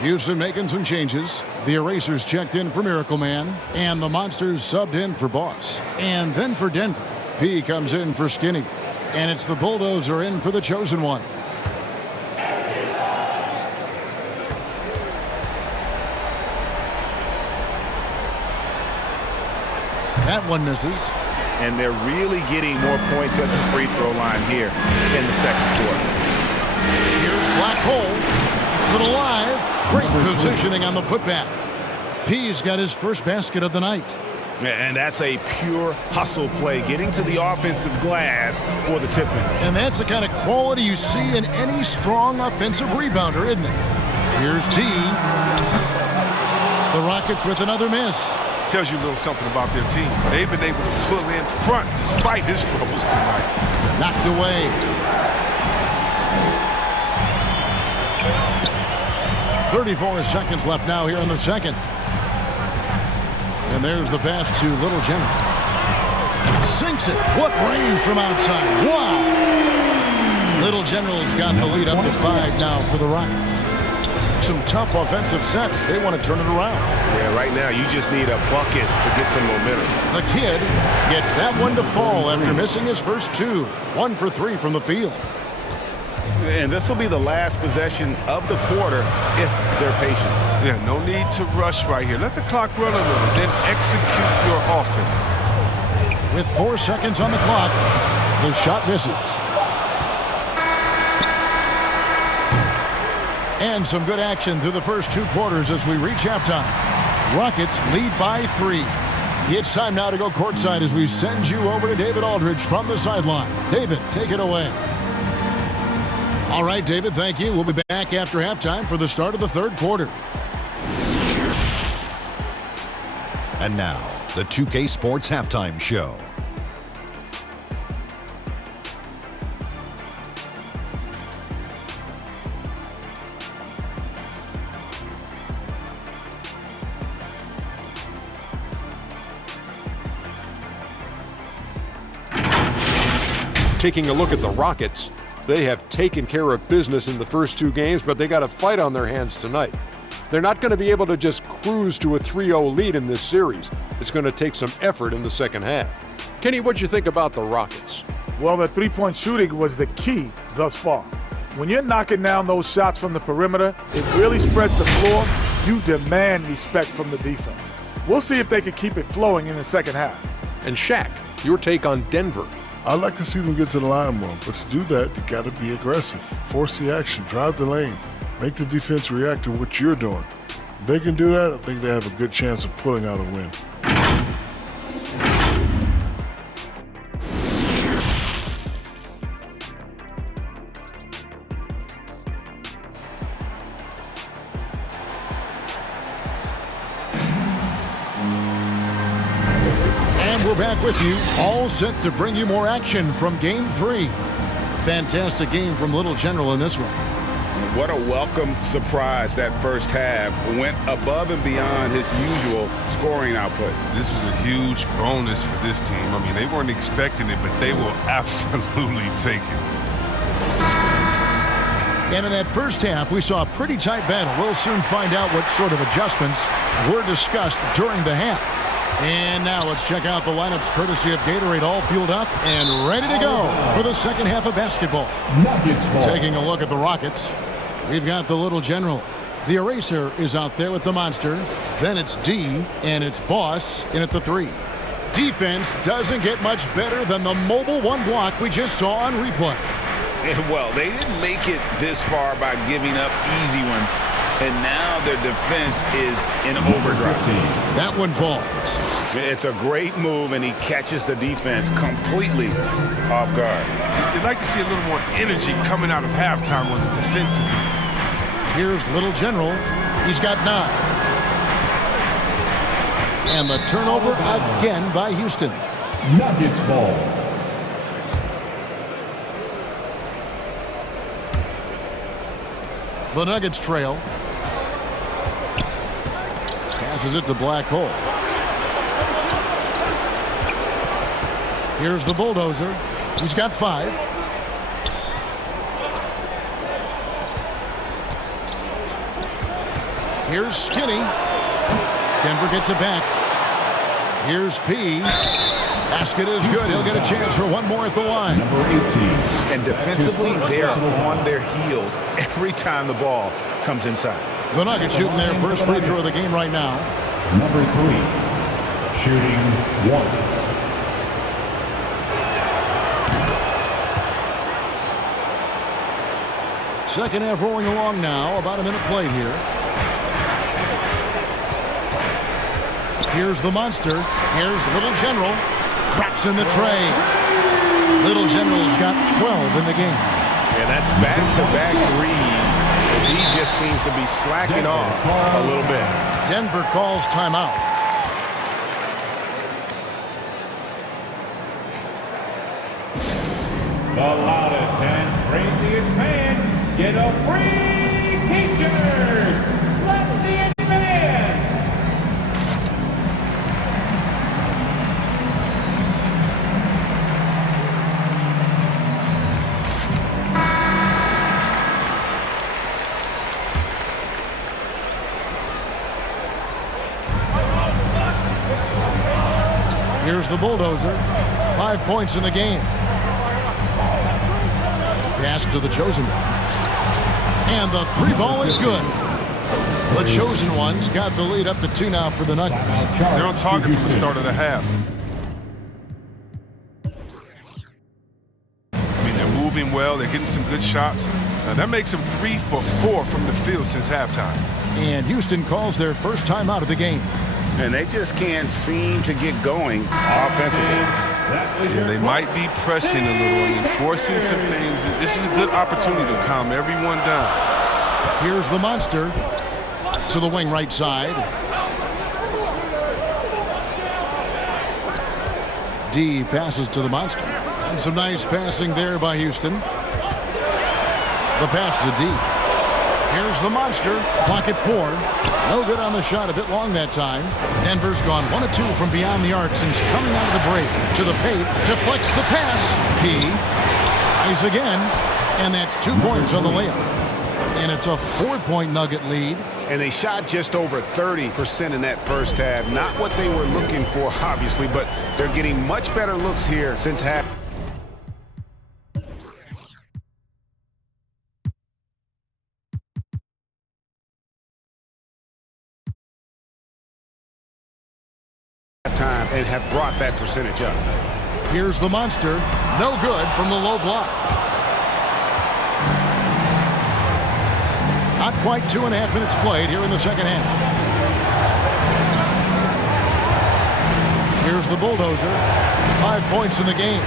Houston making some changes. The Erasers checked in for Miracle Man. And the Monsters subbed in for Boss. And then for Denver, P comes in for Skinny. And it's the Bulldozer in for the Chosen One. That one misses. And they're really getting more points at the free throw line here in the second quarter. Here's Black Hole. It's alive. Great positioning on the putback. P's got his first basket of the night. And that's a pure hustle play, getting to the offensive glass for the tip-in. And that's the kind of quality you see in any strong offensive rebounder, isn't it? Here's D. The Rockets with another miss. Tells you a little something about their team. They've been able to pull in front despite his troubles tonight. Knocked away. 34 seconds left now here in the second. And there's the pass to Little General. Sinks it. What range from outside. Wow. Little General's got the lead up to 5 now for the Rockets. Some tough offensive sets. They want to turn it around. Yeah, right now you just need a bucket to get some momentum. The kid gets that one to fall after missing his first 2. 1 for 3 from the field. And this will be the last possession of the quarter if they're patient. Yeah, no need to rush right here. Let the clock run a little, then execute your offense. With 4 seconds on the clock, the shot misses. And some good action through the first 2 quarters as we reach halftime. Rockets lead by 3. It's time now to go courtside as we send you over to David Aldridge from the sideline. David, take it away. All right, David, thank you. We'll be back after halftime for the start of the third quarter. And now, the 2K Sports Halftime Show. Taking a look at the Rockets, they have taken care of business in the first 2 games, but they got a fight on their hands tonight. They're not going to be able to just cruise to a 3-0 lead in this series. It's going to take some effort in the second half. Kenny, what'd you think about the Rockets? Well, the three-point shooting was the key thus far. When you're knocking down those shots from the perimeter, it really spreads the floor. You demand respect from the defense. We'll see if they can keep it flowing in the second half. And Shaq, your take on Denver. I'd like to see them get to the line more, but to do that, you got to be aggressive. Force the action, drive the lane, make the defense react to what you're doing. If they can do that, I think they have a good chance of pulling out a win. we're back with you, all set to bring you more action from Game 3. Fantastic game from Little General in this one. What a welcome surprise that first half. Went above and beyond his usual scoring output. This was a huge bonus for this team. I mean, they weren't expecting it, but they will absolutely take it. And in that first half, we saw a pretty tight battle. We'll soon find out what sort of adjustments were discussed during the half. And now let's check out the lineups courtesy of Gatorade, all fueled up and ready to go for the second half of basketball. Taking a look at the Rockets, we've got the Little General. The Eraser is out there with the Monster. Then it's D, and it's Boss in at the 3. Defense doesn't get much better than the mobile one block we just saw on replay. Well, they didn't make it this far by giving up easy ones. And now their defense is in overdrive. That one falls. It's a great move, and he catches the defense completely off guard. You'd like to see a little more energy coming out of halftime on the defensive end. Here's Little General. He's got 9. And the turnover again by Houston. Nuggets ball. The Nuggets trail. Passes it to Black Hole. Here's the Bulldozer. He's got 5. Here's Skinny. Denver gets it back. Here's P. Basket is good. He'll get a chance for one more at the line. Number 18. And defensively, they are on their heels every time the ball comes inside. The Nuggets shooting their first free throw of the game right now. Number 3. Shooting 1. Second half rolling along now. About a minute played here. Here's the Monster. Here's Little General. Drops in the tray. Little General's got 12 in the game. Yeah, that's back-to-back threes. He just seems to be slacking off a little bit. Denver calls timeout. The loudest and craziest fans get a free T-shirt. Let's see it, fans. Here's the Bulldozer. 5 points in the game. Pass to the Chosen One. And the 3 ball is good. The Chosen One's got the lead up to 2 now for the Nuggets. They're on target for the start of the half. I mean, they're moving well. They're getting some good shots. That makes them 3 for 4 from the field since halftime. And Houston calls their first time out of the game. And they just can't seem to get going offensively. Yeah, they might be pressing a little and forcing some things. This is a good opportunity to calm everyone down. Here's the Monster to the wing right side. D passes to the Monster. And some nice passing there by Houston. The pass to D. Here's the Monster. Pocket 4. No good on the shot. A bit long that time. Denver's gone 1 of 2 from beyond the arc since coming out of the break. To the paint. Deflects the pass. P tries again. And that's 2 points on the layup. And it's a 4-point Nugget lead. And they shot just over 30% in that first half. Not what they were looking for, obviously, but they're getting much better looks here since half. Time and have brought that percentage up. Here's the Monster. No good from the low block. Not quite 2.5 minutes played here in the second half. Here's the Bulldozer. 5 points in the game.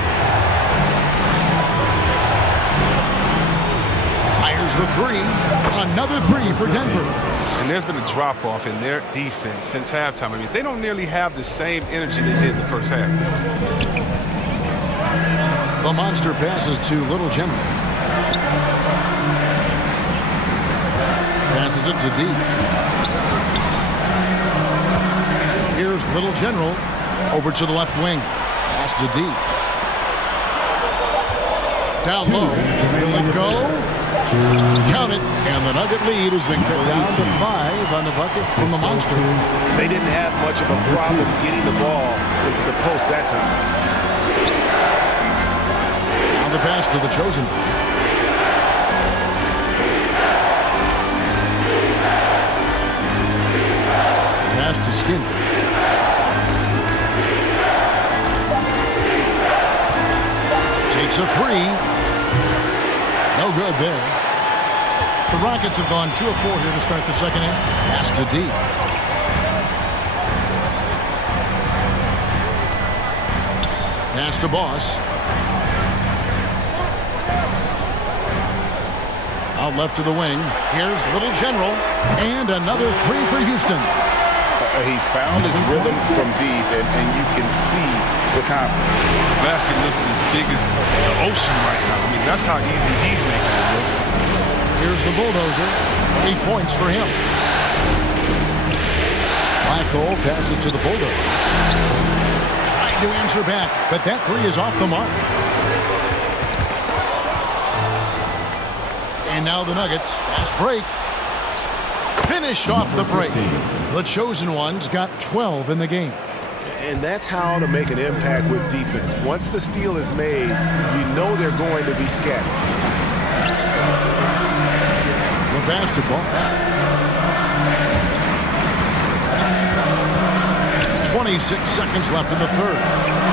Fires Here's the three. Another three for Denver. And there's been a drop-off in their defense since halftime. I mean, they don't nearly have the same energy they did in the first half. The monster passes to Little General. Passes it to D. Here's Little General over to the left wing. Pass to D. Down low. Will it go? Count it. And the Nugget lead has been cut down to 5 on the bucket from the monster. They didn't have much of a problem getting the ball into the post that time. Now the pass to the chosen. Pass to Skinny. Takes a three. No good there. The Rockets have gone 2 of 4 here to start the second half. Pass to D. Pass to Boss. Out left to the wing. Here's Little General. And another three for Houston. He's found his rhythm from deep, and you can see the confidence. The basket looks as big as the ocean right now. I mean, that's how easy he's making it look. Here's the bulldozer. 8 points for him. Michael passes to the bulldozer. Trying to answer back, but that three is off the mark. And now the Nuggets. Fast break. Finished off the break. The chosen ones got 12 in the game. And that's how to make an impact with defense. Once the steal is made, you know they're going to be scattered. The basketball. 26 seconds left in the third.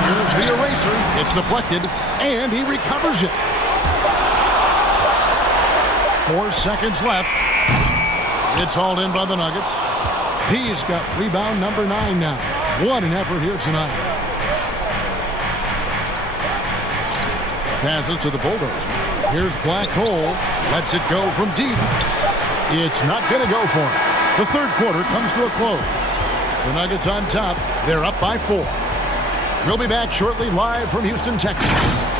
Here's the eraser. It's deflected, and he recovers it. 4 seconds left. It's hauled in by the Nuggets. P's got rebound number 9 now. What an effort here tonight. Passes to the bulldozer. Here's Black Hole. Lets it go from deep. It's not going to go for him. The third quarter comes to a close. The Nuggets on top. They're up by 4. We'll be back shortly live from Houston, Texas.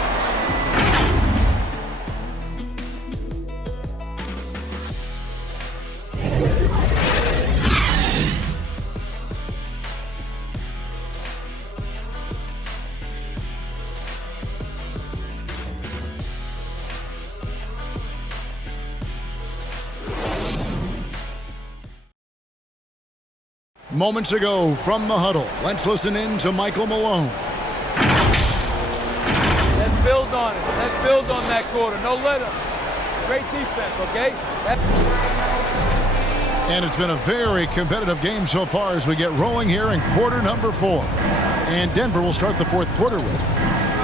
Moments ago from the huddle, let's listen in to Michael Malone. Let's build on it. Let's build on that quarter. No let up. Great defense, okay? And it's been a very competitive game so far as we get rolling here in quarter number 4. And Denver will start the fourth quarter with.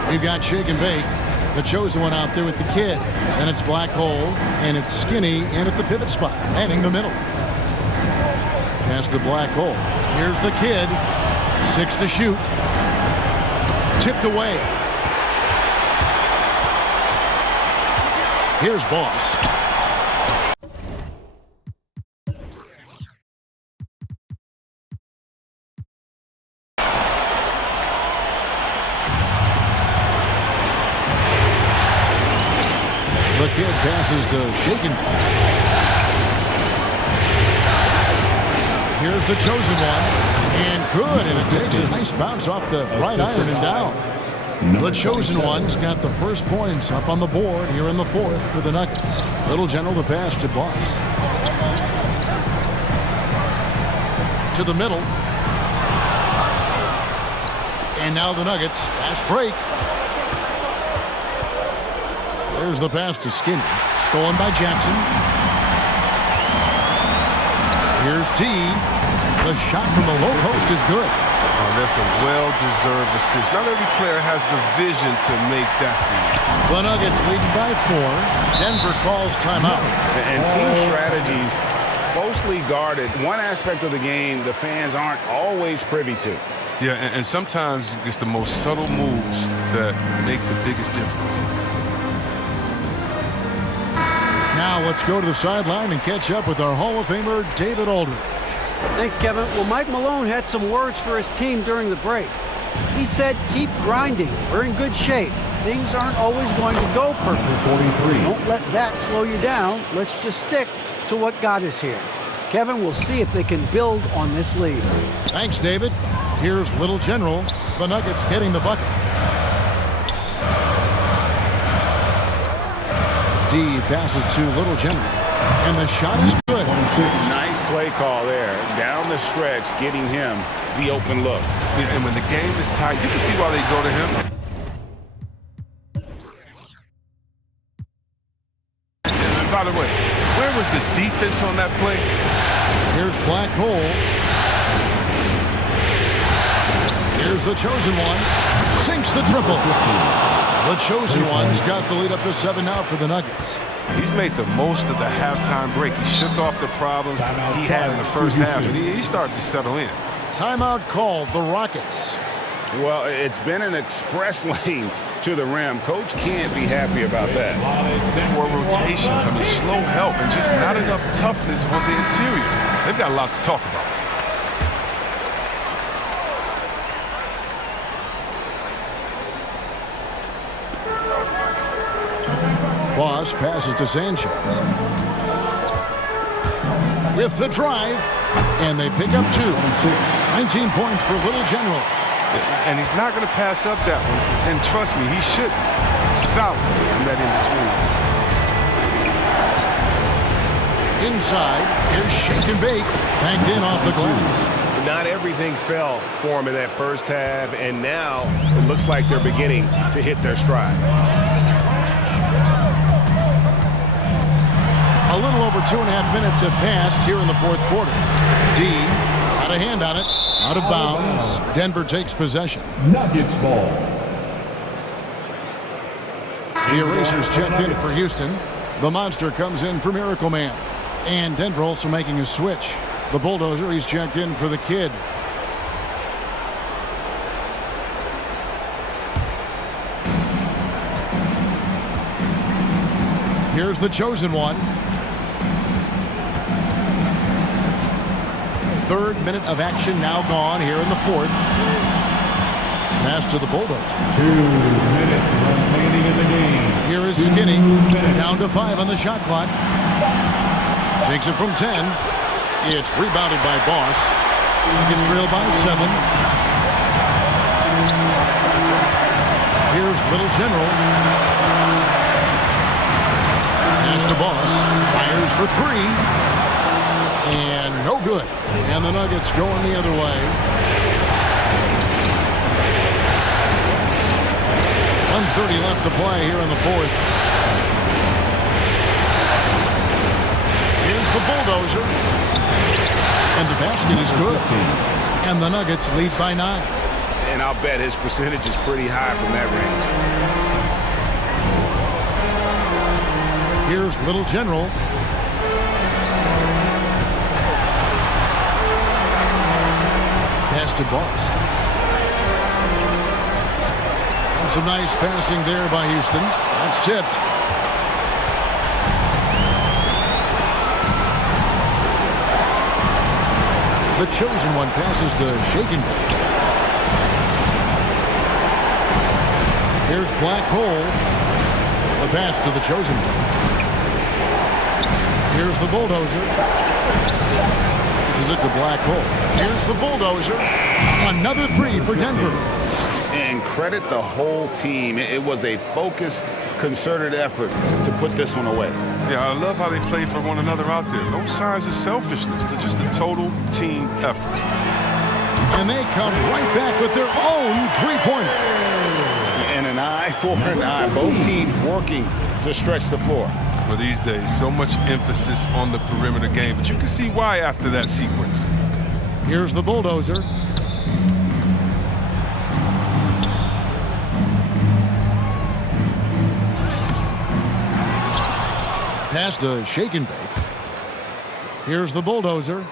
We've got Shake and Bake, the chosen one out there with the kid. And it's Black Hole, and it's Skinny, and at the pivot spot, manning the middle. Pass to Black Hole. Here's the kid. 6 to shoot. Tipped away. Here's Boss. The kid passes to Shaken. Here's the chosen one. And good. And it takes a nice bounce off the right iron and down. The chosen one's got the first points up on the board here in the fourth for the Nuggets. Little General the pass to Boss. To the middle. And now the Nuggets. Fast break. There's the pass to Skinny. Stolen by Jackson. Here's D. The shot from the low post is good. Oh, that's a well-deserved assist. Not every player has the vision to make that feed. The Nuggets leading by 4. Denver calls timeout. And team strategies closely guarded. One aspect of the game the fans aren't always privy to. Yeah, and sometimes it's the most subtle moves that make the biggest difference. Now Now let's go to the sideline and catch up with our Hall of Famer, David Aldridge. Thanks, Kevin. Well, Mike Malone had some words for his team during the break. He said, keep grinding. We're in good shape. Things aren't always going to go perfectly. Don't let that slow you down. Let's just stick to what got us here. Kevin, we'll see if they can build on this lead. Thanks, David. Here's Little General. The Nuggets getting the bucket. D passes to Little General. And the shot is good. Nice play call there. Down the stretch, getting him the open look. Yeah, and when the game is tight, you can see why they go to him. And by the way, where was the defense on that play? Here's Black Hole. Here's the Chosen One. Sinks the triple. The Chosen One's got the lead up to 7 now for the Nuggets. He's made the most of the halftime break. He shook off the problems he had in the first half, and he started to settle in. Timeout called, the Rockets. Well, it's been an express lane to the rim. Coach can't be happy about that. 4 rotations, I mean, slow help, and just not enough toughness on the interior. They've got a lot to talk about. Boss passes to Sanchez. With the drive, and they pick up 2. 19 points for Little General. And he's not going to pass up that one. And trust me, he shouldn't. Solid from that in between. Inside, here's Shake and Bake. Banked in off the glass. Not everything fell for him in that first half, and now it looks like they're beginning to hit their stride. A little over 2.5 minutes have passed here in the fourth quarter. D had a hand on it. Out of bounds. Denver takes possession. Nuggets ball. The Erasers checked in for Houston. The Monster comes in for Miracle Man. And Denver also making a switch. The Bulldozer, he's checked in for the Kid. Here's the Chosen One. 3rd minute of action now gone here in the 4th. Pass to the Bulldozer. 2 minutes remaining in the game. Here is Skinny. Down to 5 on the shot clock. Takes it from 10. It's rebounded by Boss. Nuggets trail by 7. Here's Little General. Pass to Boss. Fires for 3. And no good. And the Nuggets going the other way. 1:30 left to play here in the 4th. Here's the Bulldozer. And the basket is good. And the Nuggets lead by 9. And I'll bet his percentage is pretty high from that range. Here's Little General. Pass to Boss. And some nice passing there by Houston. That's tipped. The Chosen One passes to Shaken. Here's Black Hole. The pass to the Chosen One. Here's the Bulldozer. This is it to Black Hole. Here's the Bulldozer. Another 3 for Denver. And credit the whole team. It was a focused, concerted effort to put this one away. Yeah, I love how they play for one another out there. No signs of selfishness. They're just a total team effort. And they come right back with their own 3-pointer. And an eye for an eye. Both teams working to stretch the floor. Well, these days, so much emphasis on the perimeter game, but you can see why after that sequence. Here's the Bulldozer. Pass to Shake and Bake. Here's the Bulldozer.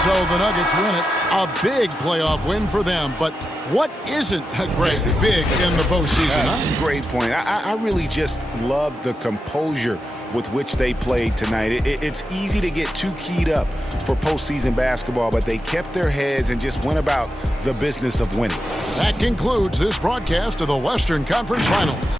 So the Nuggets win it. A big playoff win for them. But what isn't a great big in the postseason, huh? Great point. I really just love the composure with which they played tonight. It's easy to get too keyed up for postseason basketball, but they kept their heads and just went about the business of winning. That concludes this broadcast of the Western Conference Finals.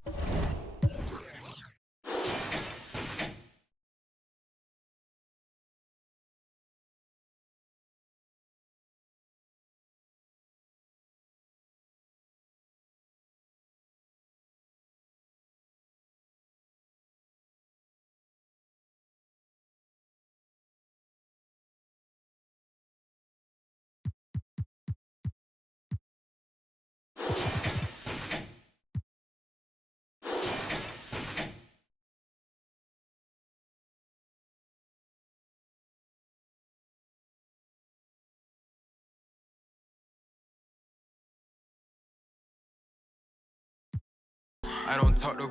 I don't talk to